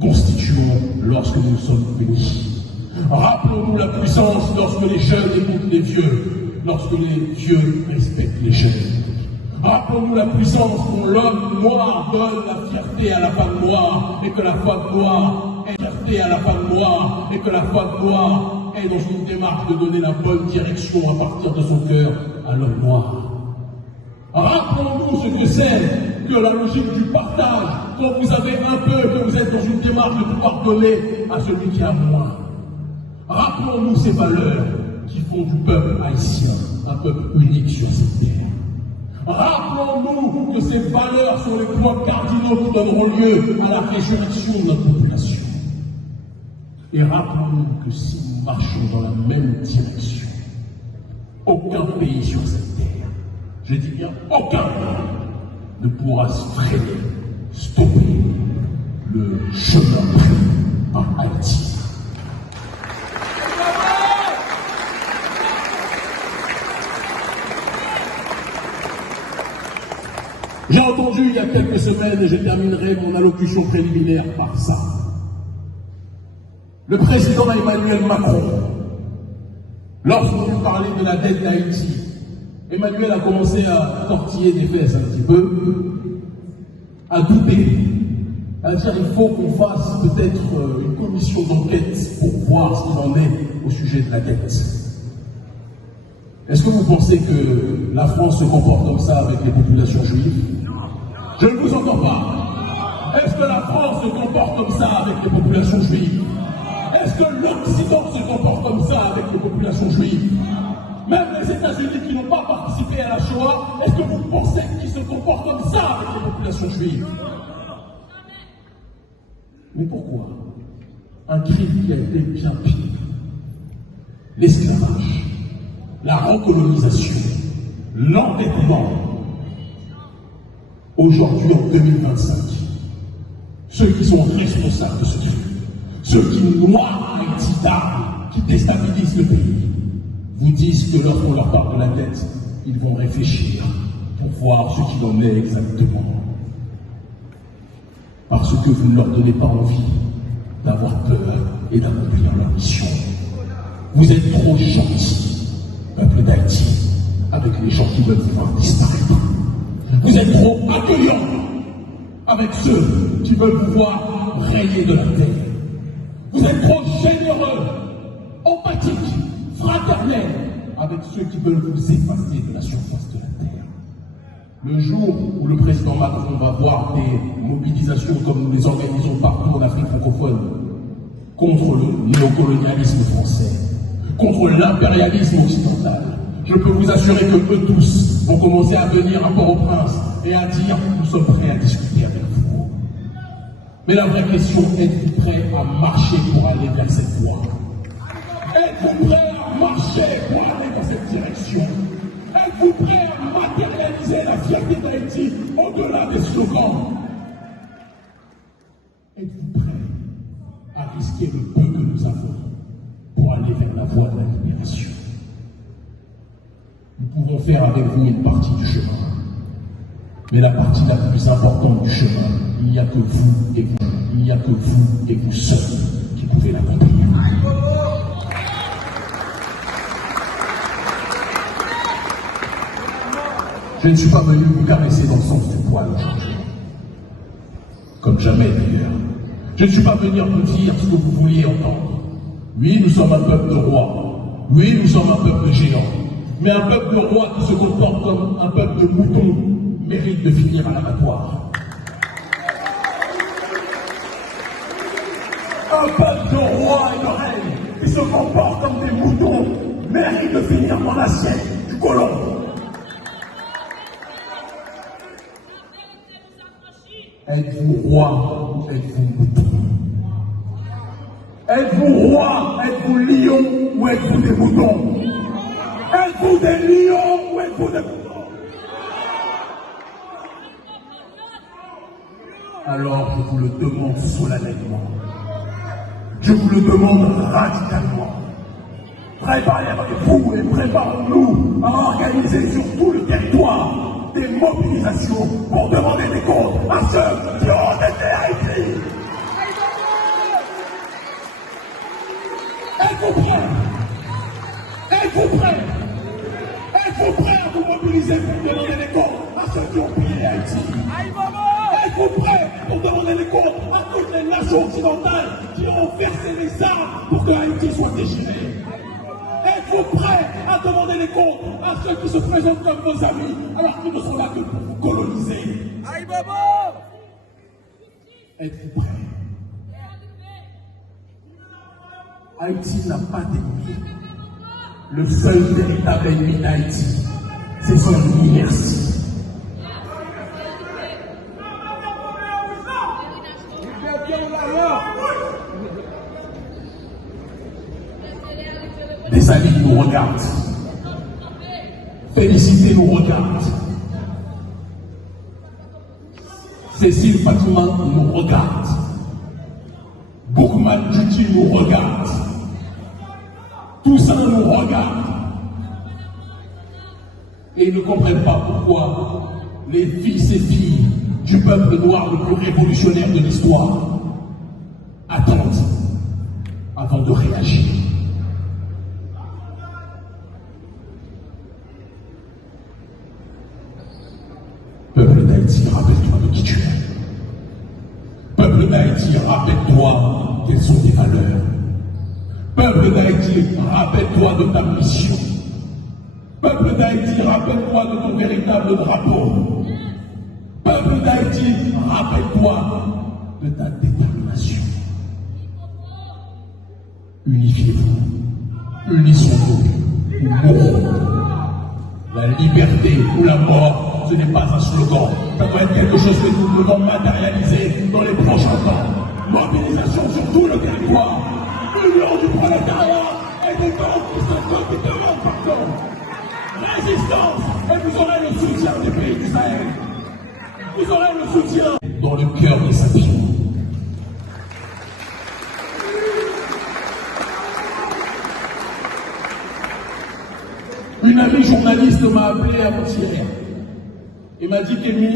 constituons lorsque nous sommes unis. Rappelons-nous la puissance lorsque les jeunes écoutent les vieux, lorsque les vieux respectent les jeunes. Rappelons-nous la puissance dont l'homme noir donne la fierté à la femme noire et que la femme noire est fierté à la femme noire et que la femme noire est dans une démarche de donner la bonne direction à partir de son cœur à l'homme noir. Rappelons-nous ce que c'est que la logique du partage, quand vous avez un peu, que vous êtes dans une démarche de pouvoir donner à celui qui a moins. Rappelons-nous ces valeurs qui font du peuple haïtien un peuple unique sur cette terre. Rappelons-nous que ces valeurs sont les points cardinaux qui donneront lieu à la résurrection de notre population. Et rappelons-nous que si nous marchons dans la même direction, aucun pays sur cette terre, je dis bien aucun pays, ne pourra freiner, stopper le chemin pris par Haïti. J'ai entendu il y a quelques semaines, et je terminerai mon allocution préliminaire par ça, le président Emmanuel Macron, lorsqu'on lui parlait de la dette d'Haïti, Emmanuel a commencé à tortiller des fesses un petit peu, à douter, à dire il faut qu'on fasse peut-être une commission d'enquête pour voir ce qu'il en est au sujet de la dette. Est-ce que vous pensez que la France se comporte comme ça avec les populations juives? Je ne vous entends pas. Est-ce que la France se comporte comme ça avec les populations juives? Est-ce que l'Occident se comporte comme ça avec les populations juives? Même les États-Unis qui n'ont pas participé à la Shoah, est-ce que vous pensez qu'ils se comportent comme ça avec les populations juives? Mais pourquoi un crime qui a été bien pire, l'esclavage, la recolonisation, l'endettement, aujourd'hui en 2025, ceux qui sont responsables de ce crime, ceux qui noient Haïti d'armes, qui déstabilisent le pays, vous disent que lorsqu'on leur parle de la dette, ils vont réfléchir pour voir ce qu'il en est exactement. Parce que vous ne leur donnez pas envie d'avoir peur et d'accomplir leur mission. Vous êtes trop gentils, peuple d'Haïti, avec les gens qui veulent vous voir disparaître. Vous êtes trop accueillants avec ceux qui veulent vous voir régner de la terre. Vous êtes trop généreux, empathiques, fraternels avec ceux qui veulent vous effacer de la surface de la terre. Le jour où le président Macron va voir des mobilisations comme nous les organisons partout en Afrique francophone contre le néocolonialisme français, contre l'impérialisme occidental, je peux vous assurer que eux tous vont commencer à venir à Port-au-Prince et à dire « nous sommes prêts à discuter avec vous ». Mais la vraie question, êtes-vous prêts à marcher pour aller vers cette voie? Êtes-vous prêts à marcher pour aller dans cette direction? Êtes-vous prêts à matérialiser la fierté d'Haïti au-delà des slogans? Êtes-vous prêts à risquer le peu que nous avons pour aller vers la voie de la libération? Nous pouvons faire avec vous une partie du chemin. Mais la partie la plus importante du chemin, il n'y a que vous et vous. Il n'y a que vous et vous seuls qui pouvez l'accomplir. Je ne suis pas venu vous caresser dans le sens du poil aujourd'hui. Comme jamais d'ailleurs. Je ne suis pas venu vous dire ce que vous vouliez entendre. Oui, nous sommes un peuple de rois. Oui, nous sommes un peuple de géants. Mais un peuple de rois qui se comporte comme un peuple de moutons mérite de finir à l'abattoir. Un peuple de rois et de reines qui se comporte comme des moutons mérite de finir dans l'assiette du colon. Êtes-vous roi ou êtes-vous mouton? Êtes-vous roi, êtes-vous lion ou êtes-vous des moutons? Êtes-vous des lions ou êtes-vous des moutons? Alors je vous le demande solennellement. Je vous le demande radicalement. Préparez-vous et préparons-nous à organiser sur tout le territoire des mobilisations pour demander des comptes à ceux qui ont été Haïti. Êtes-vous prêts? Êtes-vous prêts? Êtes-vous prêts à vous mobiliser pour demander des comptes à ceux qui ont pillé Haïti? Êtes-vous prêts pour demander des comptes à toutes les nations occidentales qui ont versé les armes pour que Haïti soit déchirée? Êtes-vous prêts à demander des comptes à ceux qui se présentent comme vos amis alors qu'ils ne sont là que pour vous coloniser? Êtes-vous prêts? Haïti n'a pas d'ennemi. Le seul véritable ennemi d'Haïti, c'est son inertie. Des amis nous regardent. Félicité nous regarde. Cécile Fatouma nous regarde. Boukman Duty nous regarde. Tout ça nous regarde. Et ils ne comprennent pas pourquoi les fils et filles du peuple noir le plus révolutionnaire de l'histoire attendent avant de réagir. Peuple d'Haïti, rappelle-toi de qui tu es. Peuple d'Haïti, rappelle-toi quelles sont tes valeurs. Peuple d'Haïti, rappelle-toi de ta mission. Peuple d'Haïti, rappelle-toi de ton véritable drapeau. Peuple d'Haïti, rappelle-toi de ta détermination. Unifiez-vous, unissons-nous, mourons. La liberté ou la mort, ce n'est pas un slogan. Ça doit être quelque chose que nous devons matérialiser dans les prochains temps. Mobilisation sur tout le territoire. Union du prolétariat et des conquistadors qui demandent pardon. Résistance, et vous aurez le soutien des pays du Sahel. Vous aurez le soutien dans le cœur des Sapiens. Une amie journaliste m'a appelé avant-hier et m'a dit qu'Émi,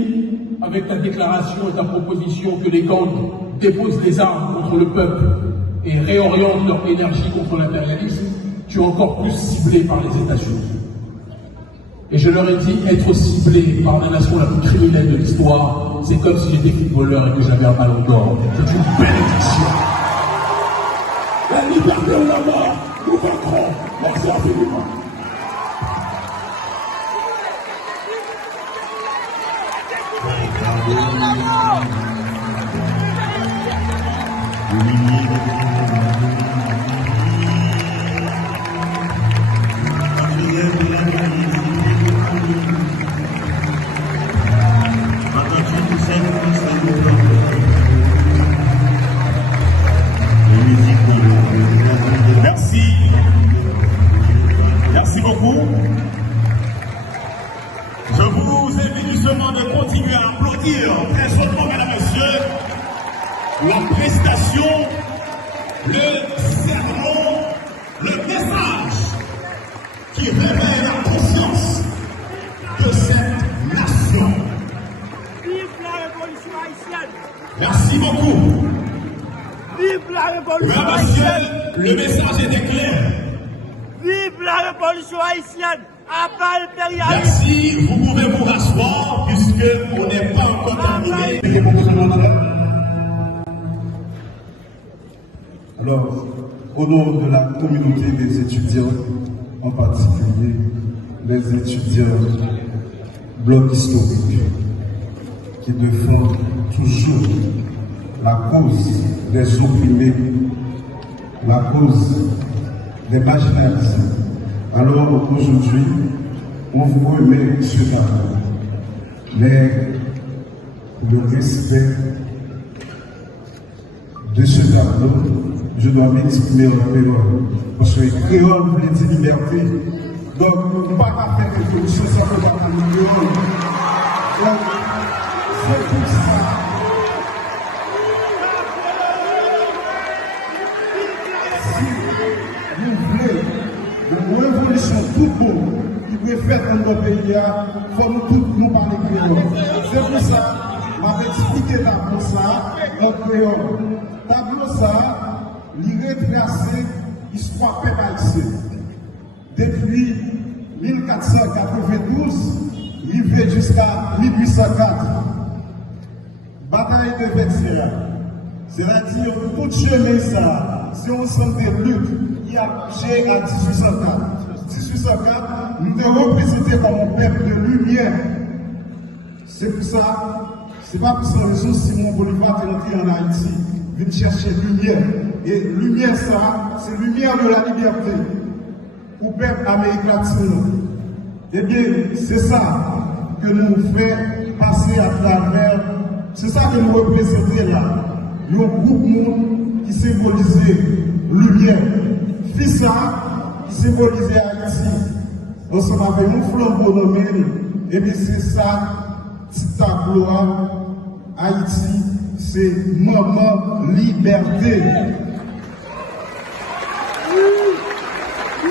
avec ta déclaration et ta proposition que les gangs déposent des armes contre le peuple et réorientent leur énergie contre l'impérialisme, tu es encore plus ciblé par les États-Unis. Et je leur ai dit, être ciblé par la nation la plus criminelle de l'histoire, c'est comme si j'étais footballeur et que j'avais un ballon d'or. C'est une bénédiction. La liberté ou la mort, nous vaincrons. Merci infiniment. Merci. Merci beaucoup. Je vous invite justement de continuer à applaudir très chaudement, mesdames et messieurs, la prestation, le sermon, le message qui réveille la conscience de cette nation. Vive la révolution haïtienne! Merci beaucoup. Vive la révolution Mesdames et haïtienne! messieurs, le message était clair. Vive la révolution haïtienne! À bas l'impérialisme! Merci, vous pouvez vous rasseoir puisque on n'est pas encore terminé. Alors, au nom de la communauté des étudiants, en particulier les étudiants bloc historique, qui défendent toujours la cause des opprimés, la cause des marginalisés. Alors aujourd'hui, on vous remet ce tableau, mais le respect de ce tableau, je dois m'exprimer en créole, parce que créole voulait dire liberté. Donc, on ne va pas faire quelque chose simplement pour le créole. Donc, c'est pour ça. Si vous voulez une révolution toute bonne qui peut faire dans notre pays, il faut nous tous nous parler créole. C'est pour ça, je vais expliquer tableau ça en créole. Tableau ça, il retrace histoire peuple haïtien. Depuis 1492, arrivé jusqu'à 1804, bataille de Vexia. C'est-à-dire tout chemin ça, c'est un ensemble de luttes qui a touché à 1804. 1804, nous devons représenter comme un peuple de lumière. C'est pour ça, c'est pas pour ça que Simon Bolivar est entré en Haïti, vient chercher lumière. Et lumière ça, c'est lumière de la liberté. Pour le peuple Amérique latine. Eh bien, c'est ça que nous faisons passer à travers, c'est ça que nous représentons là. Nous, un groupe monde qui symbolisait lumière. FISA qui symbolisait Haïti. Ensemble avec nous, flambeau nommé. Et bien, c'est ça, petit tableau. Haïti, c'est maman liberté.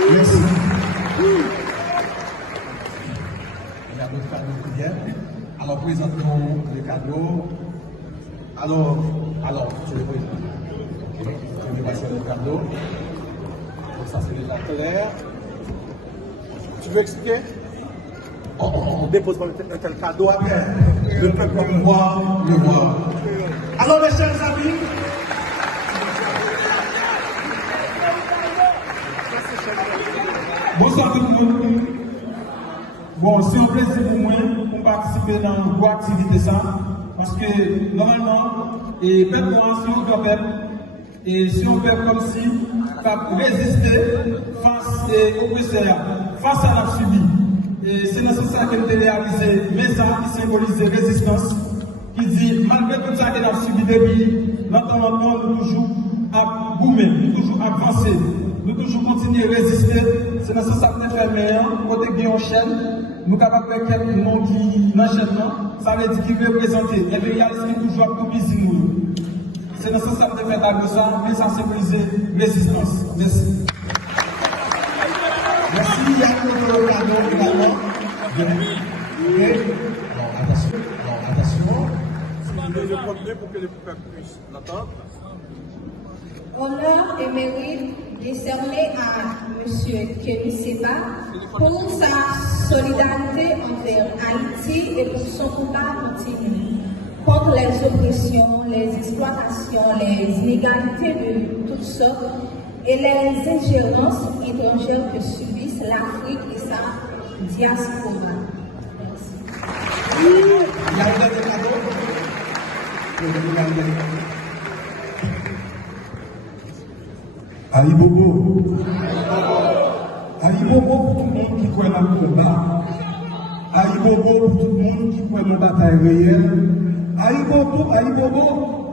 Merci. Il y a d'autres cadeaux qui viennent. Alors, présentons les cadeaux. Alors, je le présente. Je vais passer le cadeau. Donc, ça, c'est les latéraires. Tu veux expliquer? On dépose un tel cadeau après. Le peuple va pouvoir le voir. Alors, mes chers amis, bonsoir tout le monde. Bon, c'est un plaisir pour moi pour participer dans une activité ça. Parce que normalement, et peuple noir, si on doit peuple, et si on peuple comme si, va résister face aux oppresseurs, face à la subi. Et c'est dans ce sens que nous avons réalisé Mesa qui symbolise résistance, qui dit malgré tout ça que nous avons subi depuis, maintenant nous toujours à boumer, nous toujours avancer. Nous toujours continuer à résister. C'est dans ce sens que nous faisons meilleur. Côté qui en chaîne, nous sommes capables de faire quelques noms qui dans chaîne, ça veut dire qu'il veut présenter. Et le réalisme est toujours pour nous. C'est dans ce sens que nous faisons ça, mais ça symbolise résistance. Merci. Merci, il y a un autre cadeau également. Attention. Le premier pour que les peuple puissent l'entendre. Honneur et mérite décerné à M. Kémy Séba pour sa solidarité envers Haïti et pour son combat continu contre les oppressions, les exploitations, les inégalités de toutes sortes et les ingérences étrangères que subissent l'Afrique et sa diaspora. Merci. Il y a un autre cadeau. Aïbobo pour tout le monde qui croit dans le combat. Aïbobo pour tout le monde qui croit dans la bataille réelle. Aïbobo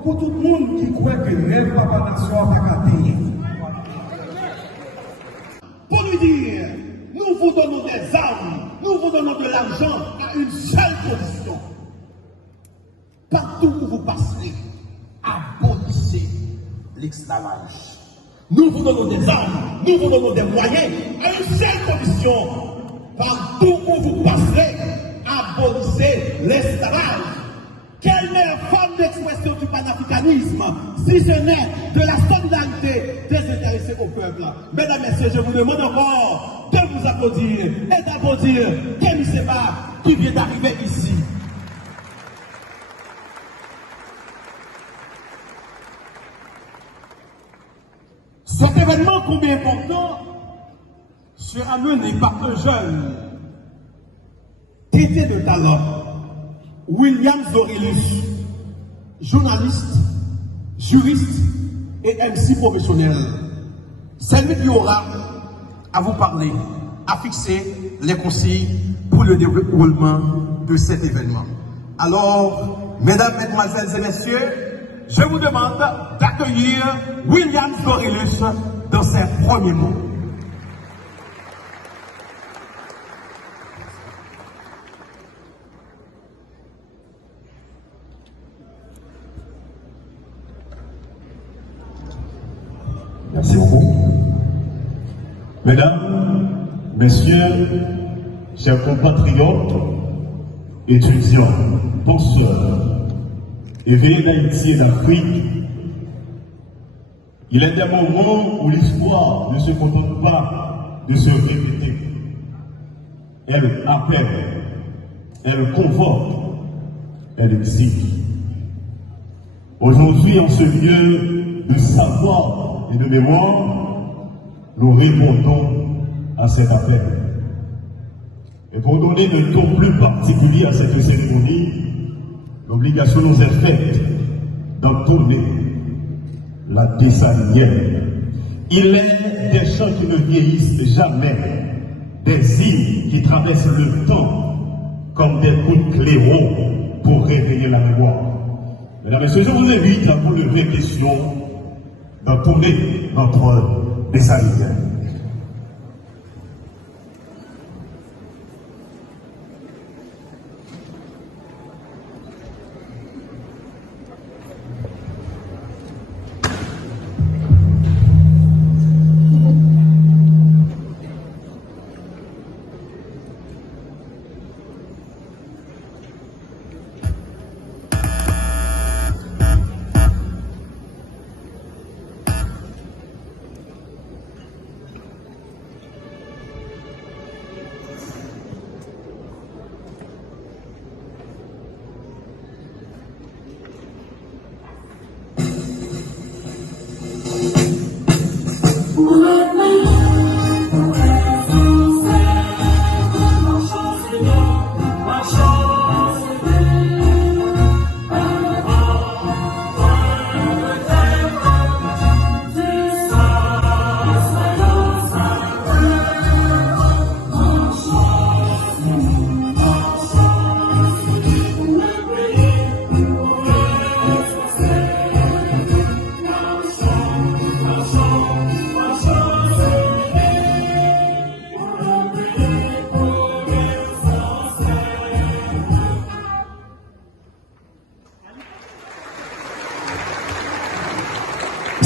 pour tout le monde qui croit que le rêve Papa Nation n'a pas gagné. pour lui dire, nous vous donnons des armes, nous vous donnons de l'argent à une seule condition. Partout où vous passerez, abolissez l'esclavage. Nous vous donnons des armes, nous vous donnons des moyens, à une seule condition. Partout où vous passerez, abolissez l'esclavage. Quelle meilleure forme d'expression du panafricanisme, si ce n'est de la solidarité désintéressée au peuple. Mesdames, Messieurs, je vous demande encore de vous applaudir et d'applaudir Kémy Séba qui vient d'arriver ici. Cet événement combien important sera mené par un jeune tété de talent, William Zorilus, journaliste, juriste et MC professionnel. C'est lui qui aura à vous parler, à fixer les consignes pour le déroulement de cet événement. Alors, mesdames, mesdemoiselles et messieurs, je vous demande d'accueillir William Zorilus dans ses premiers mots. Merci beaucoup. Mesdames, Messieurs, chers compatriotes, étudiants, penseurs, éveillés d'Haïti et d'Afrique, Il est des moments où l'histoire ne se contente pas de se répéter. Elle appelle, elle convoque, elle exige. Aujourd'hui, en ce lieu de savoir et de mémoire, nous répondons à cet appel. Et pour donner un ton plus particulier à cette cérémonie, l'obligation nous est faite d'entonner la dessalinière. Il est des chants qui ne vieillissent jamais, des hymnes qui traversent le temps comme des coups de clairon pour réveiller la mémoire. Mesdames et messieurs, je vous invite à vous lever question d'entonner notre dessalinière.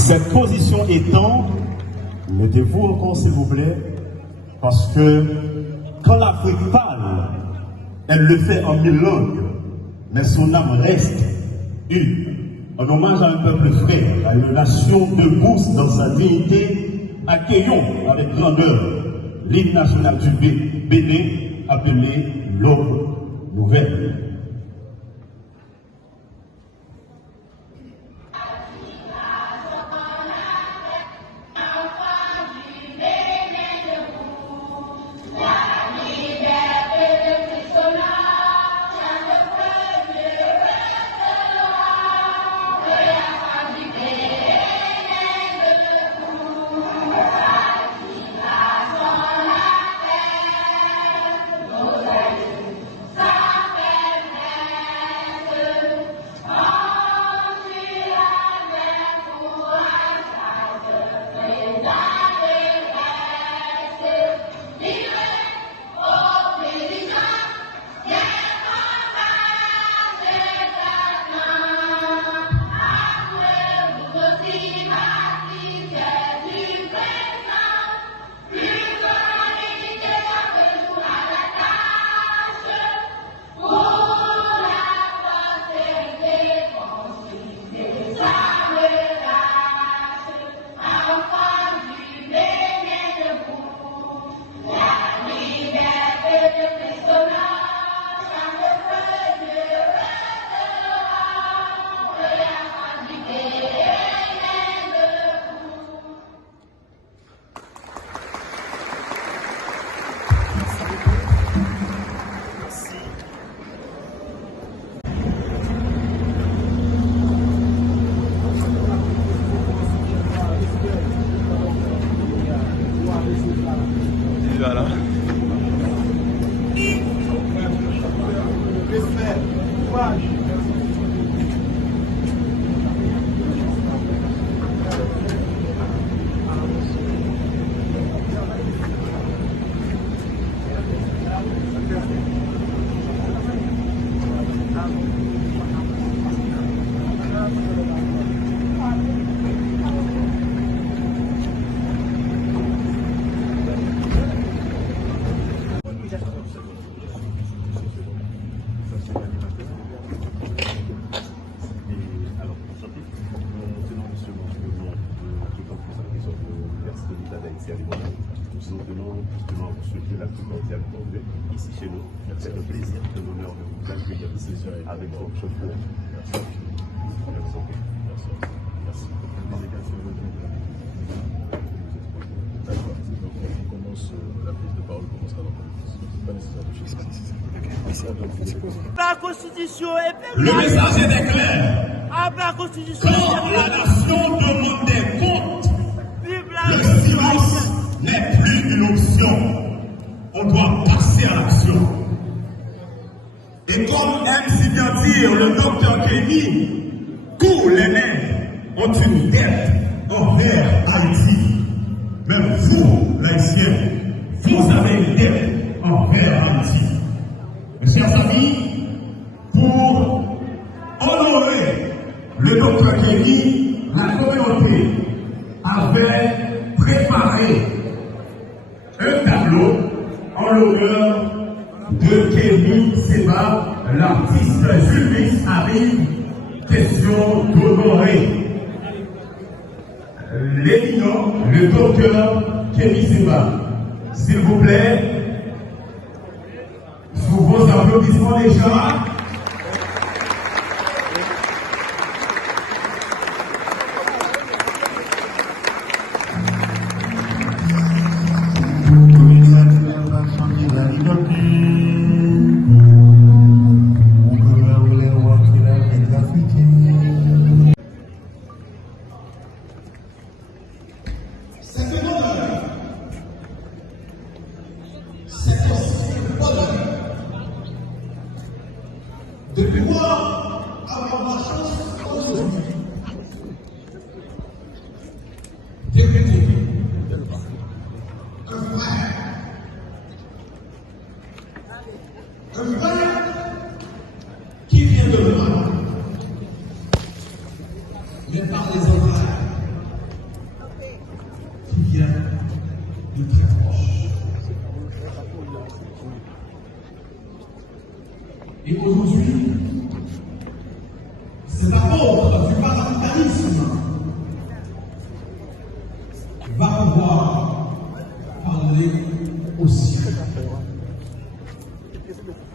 Cette position étant, mettez-vous encore s'il vous plaît, parce que quand l'Afrique parle, elle le fait en 1000 langues, mais son âme reste une. En hommage à un peuple frère, à une nation debout dans sa dignité, accueillons avec grandeur l'hymne national du Bénin appelé l'Aube Nouvelle. ces aliments. Nous tenons justement à vous souhaiter la plus cordiale bienvenue ici chez nous. C'est un plaisir, un honneur de vous accueillir ici avec votre chauffeur. Merci. Merci. Merci. D'accord. Donc on commence, la prise de parole commencera dans pas nécessaire de La Constitution est Le message est clair. la Constitution Quand la nation demande des comptes, vive le silence n'est plus une option. On doit passer à l'action. Et comme aime si bien dire le docteur Kenny, tous les nègres ont une dette envers Haïti. Même vous, l'haïtien, vous avez une dette envers Haïti. Mes chers amis, pour honorer le docteur Kenny, la communauté avait préparé un tableau en l'honneur de Kenny Seba, l'artiste Jules arrive, question d'honorer l'éminent, le docteur Kenny Seba. S'il vous plaît, sous vos applaudissements déjà. de pouvoir avoir la chance aujourd'hui d'écouter un frère qui vient de loin, mais par les autres qui vient de très proche. Et aujourd'hui, cet apôtre du parlementarisme va pouvoir parler aussi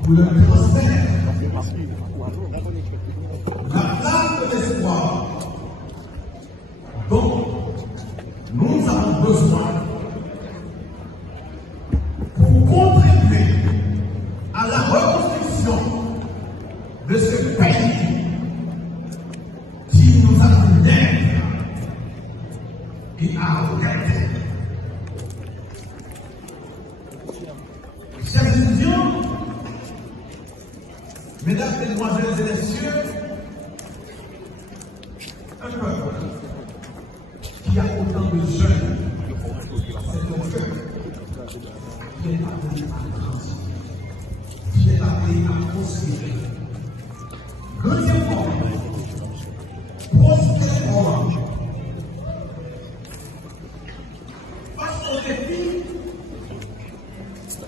pour le transfert, la place de l'espoir dont nous avons besoin pour contribuer à la reconstruction de ce pays qui nous a fait naître et à regretter. Chers étudiants, mesdames, mesdemoiselles et messieurs, un peuple qui a autant de jeunes, c'est un peuple qui est appelé à grandir, qui est appelé à prospérer. Deuxièmement, prospérons face aux défis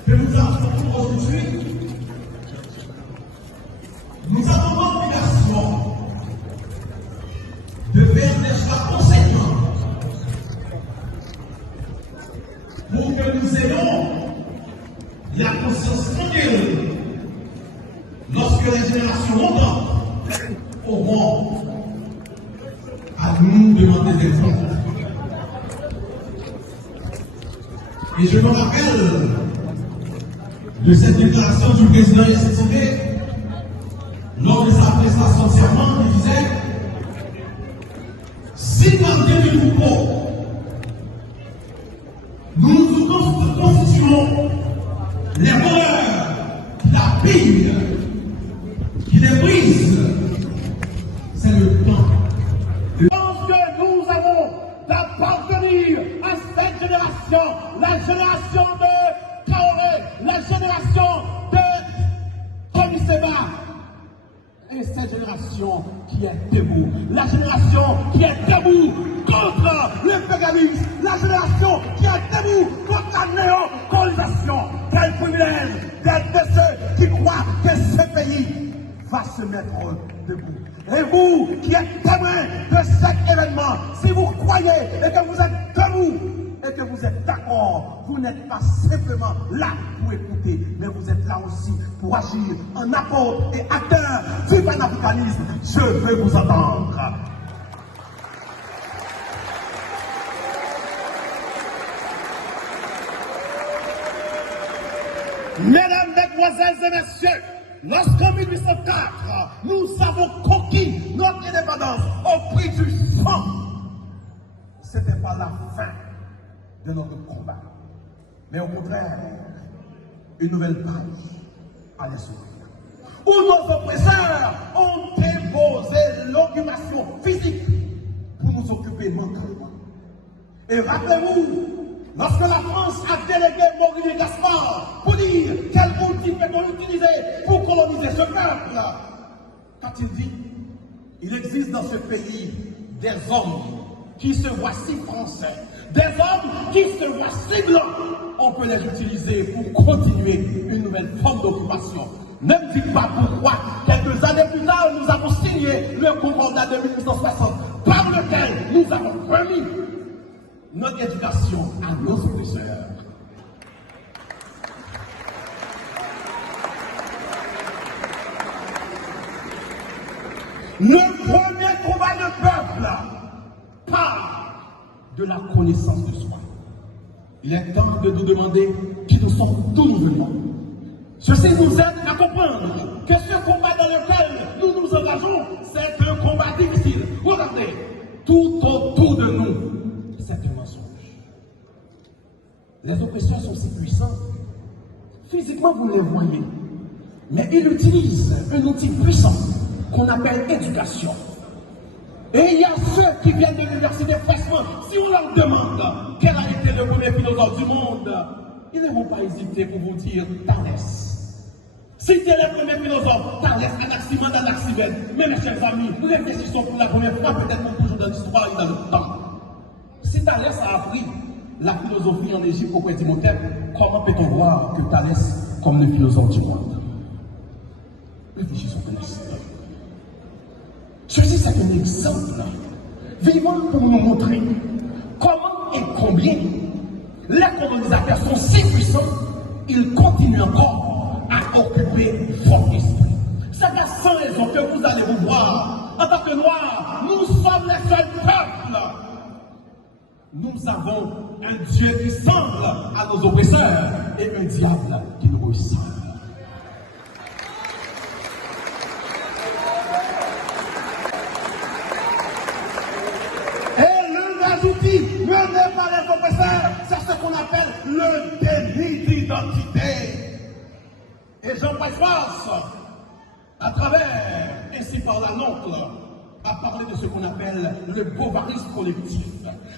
que nous avons aujourd'hui. Nous avons l'obligation de faire des choix conséquents pour que nous ayons la conscience tranquille lorsque les générations montantes auront à nous demander des comptes. Et je me rappelle de cette déclaration du président SSB lors de sa prestation de serment, il disait: si dans 2000 groupes, nous nous constituons les voleurs qui la pillent, qui les brisent, c'est le temps. Je pense que nous avons d'appartenir à cette génération, la génération de Kaoré, la génération de Kenny Seba. Et cette génération qui est debout, la génération qui est debout contre l'impérialisme, la génération qui est debout contre la néocolonisation. Quel privilège d'être de ceux qui croient que ce pays va se mettre debout. Et vous qui êtes témoins de cet événement, si vous croyez et que vous êtes debout et que vous êtes d'accord, encore, vous n'êtes pas simplement là pour écouter, mais vous êtes là aussi pour agir en apôtre et acteur du panafricanisme. Je veux vous entendre. Mesdames, Mesdemoiselles et Messieurs, lorsqu'en 1804, nous avons conquis notre indépendance au prix du sang, ce n'était pas la fin de notre combat, mais au contraire, une nouvelle page allait s'ouvrir, où nos oppresseurs ont déposé l'occupation physique pour nous occuper mentalement. Et rappelez-vous, lorsque la France a délégué Maurice Gaspard pour dire quel outil peut-on utiliser pour coloniser ce peuple, quand il dit, il existe dans ce pays des hommes qui se voient si français, des hommes qui se voient si blancs, on peut les utiliser pour continuer une nouvelle forme d'occupation. Ne me dites pas pourquoi, quelques années plus tard, nous avons signé le concordat de 1860, par lequel nous avons remis notre éducation à nos oppresseurs. Le premier combat de peuple parle de la connaissance de soi. Il est temps de nous demander qui nous sommes, d'où nous venons. Ceci nous aide à comprendre que ce combat dans lequel nous nous engageons, c'est un combat difficile. Regardez, tout autour de nous, c'est un mensonge. Les oppresseurs sont si puissants. Physiquement, vous les voyez. Mais ils utilisent un outil puissant qu'on appelle éducation. Et il y a ceux qui viennent de l'université fraîchement. Si on leur demande quel a été le premier philosophe du monde, ils ne vont pas hésiter pour vous dire Thalès. C'était le premier philosophe, Thalès, Anaximandre, Anaximène. Mais mes chers amis, nous réfléchissons pour la première fois, peut-être pour toujours dans l'histoire et dans le temps. Si Thalès a appris la philosophie en Égypte auprès d'Imhotep, comment peut-on voir que Thalès comme le philosophe du monde? Réfléchissons pour l'instant. Ceci, c'est un exemple vivant pour nous montrer comment et combien les colonisateurs sont si puissants, ils continuent encore à occuper votre esprit. C'est la sans raison que vous allez vous voir. En tant que Noirs, nous sommes les seuls peuples. Nous avons un Dieu qui semble à nos oppresseurs et un diable qui nous ressemble. Mené par les oppresseurs, c'est ce qu'on appelle le déni d'identité. Et Jean-Paul Sartre, à travers, ainsi par la nôtre, a parlé de ce qu'on appelle le bovarisme collectif.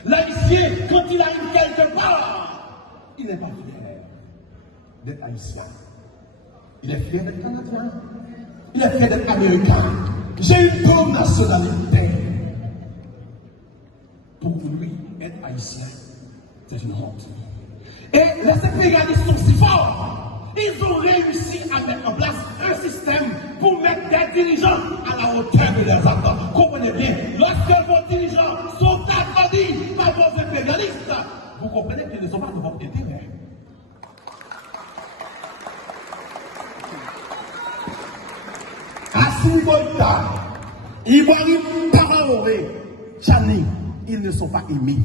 L'haïtien, quand il arrive quelque part, il n'est pas fier d'être haïtien. Il est fier d'être canadien. Il est fier d'être américain. J'ai une double nationalité. Pour lui, être haïtien, c'est une honte. Et les impérialistes sont si forts, ils ont réussi à mettre en place un système pour mettre des dirigeants à la hauteur de leurs attentes. Comprenez bien, lorsque vos dirigeants sont agrandis par vos impérialistes, vous comprenez qu'ils ne sont pas de votre intérêt. Assimi Goïta, Ivoire Paraoré, Tchani, ils ne sont pas aimés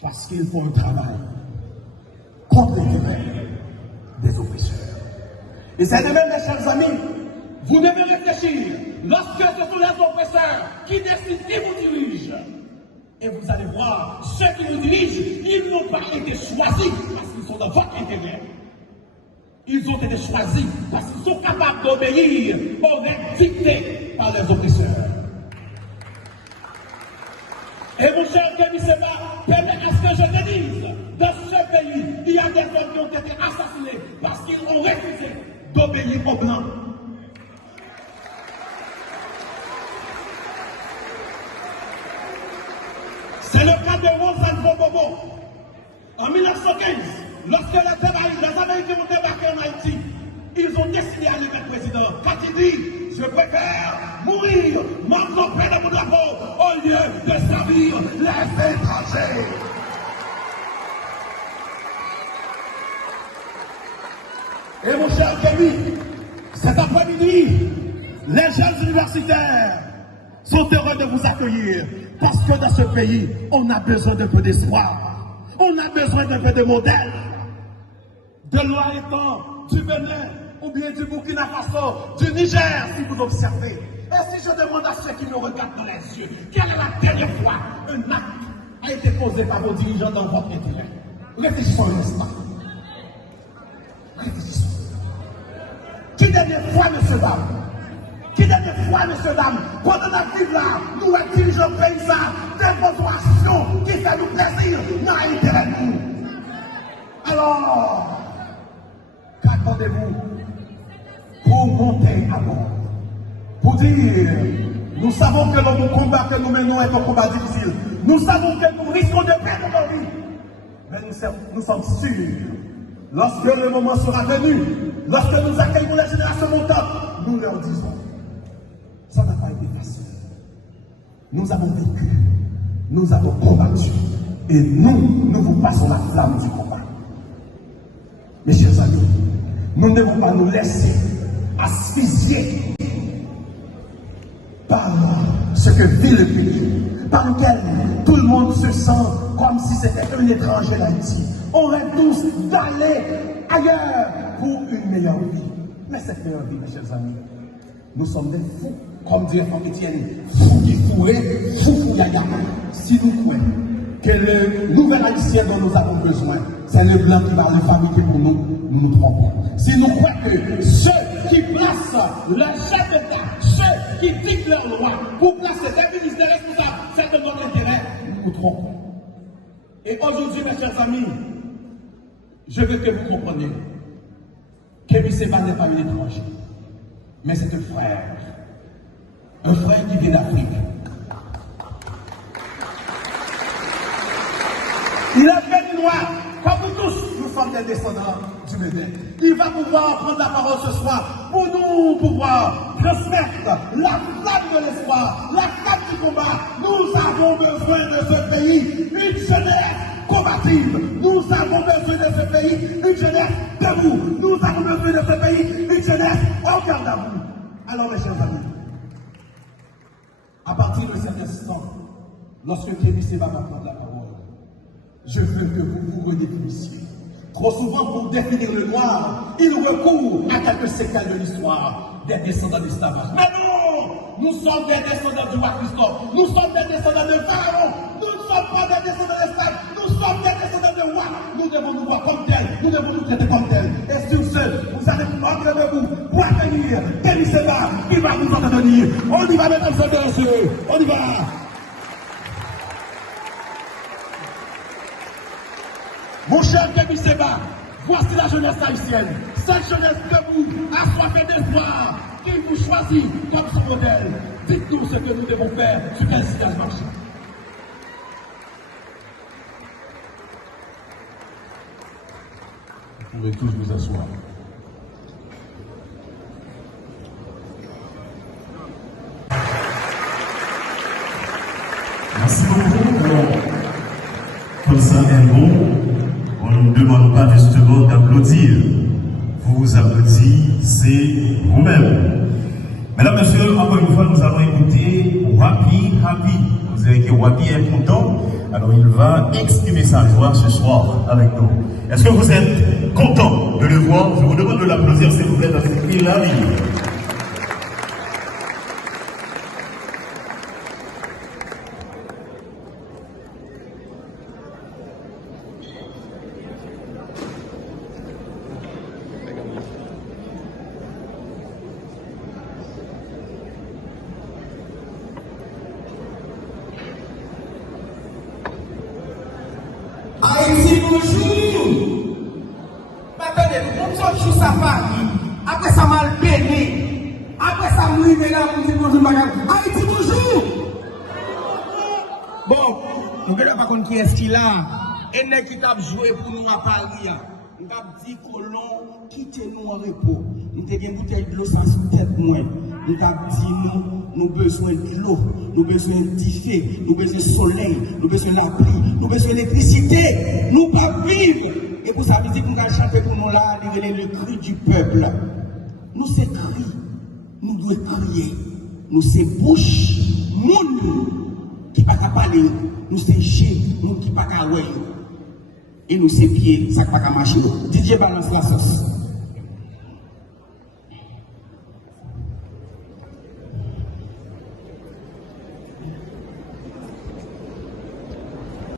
parce qu'ils font un travail contre l'intérêt des oppresseurs. Et c'est de même, mes chers amis, vous devez réfléchir lorsque ce sont les oppresseurs qui décident qui vous dirigent. Et vous allez voir, ceux qui nous dirigent, ils n'ont pas été choisis parce qu'ils sont dans votre intérêt. Ils ont été choisis parce qu'ils sont capables d'obéir aux règles dictées par les oppresseurs. Et mon cher Kémy Séba, permets à ce que je te dise, dans ce pays, il y a des hommes qui ont été assassinés parce qu'ils ont refusé d'obéir aux Blancs. C'est le cas de Rosanne Bobo. En 1915, lorsque les Américains ont débarqué en Haïti, ils ont décidé d'aller vers le président. Quand il dit, je préfère mourir, m'envelopper dans mon drapeau, au lieu de servir les étrangers. Et mon cher Kémy, cet après-midi, les jeunes universitaires sont heureux de vous accueillir parce que dans ce pays, on a besoin d'un peu d'espoir. On a besoin d'un peu de modèle. De loi étant du Bénin ou bien du Burkina Faso, du Niger, si vous observez. Et si je demande à ceux qui nous regardent dans les yeux, quelle est la dernière fois un acte a été posé par vos dirigeants dans votre intérêt? Réfléchissons un instant. Réfléchissons. Qui dernière fois, monsieur dame? Qui dernière fois, monsieur dame, pendant la vie là, nous dirigeons paysans, démonstration qui fait nous plaisir, n'a intérêt de nous. Alors, qu'attendez-vous pour monter à bord? Pour dire, nous savons que le combat que nous menons est un combat difficile. Nous savons que nous risquons de perdre nos vies. Mais nous sommes sûrs, lorsque le moment sera venu, lorsque nous accueillons les générations montantes, nous leur disons, ça n'a pas été facile. Nous avons vécu, nous avons combattu, et nous vous passons la flamme du combat. Mes chers amis, nous ne devons pas nous laisser asphyxier par ce que vit le pays, par lequel tout le monde se sent comme si c'était un étranger d'Haïti. On rêve tous d'aller ailleurs pour une meilleure vie. Mais cette meilleure vie, mes chers amis, nous sommes des fous, comme dit Henri Etienne, fous qui fouaient, fous yaya. Si nous croyons que le nouvel haïtien dont nous avons besoin, c'est le blanc qui va le fabriquer pour nous, nous nous trompons. Si nous croyons que ceux qui placent le chef d'État, ceux qui dictent leurs lois, pour placer des ministres responsables, c'est de notre intérêt, nous nous trompons. Et aujourd'hui, mes chers amis, je veux que vous compreniez qu'Kémy Séba n'est pas un étranger, mais c'est un frère qui vient d'Afrique. Il a fait noir, comme nous tous, nous sommes des descendants du Bénin. Il va pouvoir prendre la parole ce soir pour nous pouvoir transmettre la flamme de l'espoir, la flamme du combat. Nous avons besoin de ce pays, une jeunesse combative. Nous avons besoin de ce pays, une jeunesse debout. Nous avons besoin de ce pays, une jeunesse en garde à vous. Alors mes chers amis, à partir de cet instant, lorsque Kémy Séba va prendre la parole, je veux que vous vous redéfinissiez. Trop souvent, pour définir le noir, il recourt à quelques séquelles de l'histoire des descendants d'esclavage. Mais non! Nous sommes des descendants du roi Christophe. Nous sommes des descendants de Pharaon. Nous ne sommes pas des descendants d'esclaves. Nous sommes des descendants de rois. Nous devons nous voir comme tels. Nous devons nous traiter comme tels. Et sur ce, vous allez entrer de vous pour accueillir Kémy Séba qui va nous entretenir. On y va, mesdames et messieurs. On y va. Mon cher Kémy Séba, voici la jeunesse haïtienne. Cette jeunesse debout, assoiffée d'espoir, qui vous choisit comme son modèle. Dites-nous ce que nous devons faire, sur quel sillage marcher. Vous pouvez tous vous asseoir. Merci beaucoup. Comme ça, un bon. On ne demande pas justement d'applaudir. Vous applaudissez vous-même. Mesdames, Messieurs, encore une fois, nous allons écouter Wapi Happy. Vous savez que Wapi est content, alors il va exprimer sa joie ce soir avec nous. Est-ce que vous êtes content de le voir? Je vous demande de l'applaudir, s'il vous plaît, dans cette ligne-là. Haïti, bonjour. Attendez, on sort sur sa famille. Après ça, mal béni. Après ça, nous arrivons là pour dire bonjour, madame. Haïti, bonjour. Bon, nous ne savons pas contre qui est-ce qu'il a. Et n'est qui t'a joué pour nous à Paris. Nous avons dit colon, quittez-nous en repos. Nous avons une bouteille de l'eau sans tête moins. Nous avons dit nous besoin de l'eau, nous besoin d'effet, nous besoin de soleil, nous besoin de la pluie, nous besoin d'électricité. Nous ne pouvons pas vivre Et pour ça, musique, nous allons chanter pour nous là, le cri du peuple. Nous, c'est cri. Nous devons crier. Nous, c'est bouche. Monde qui pas parler. Nous, c'est jeu. Monde qui pas ouais. Et nous, c'est pied. Ça qui pas marcher. DJ balance la sauce.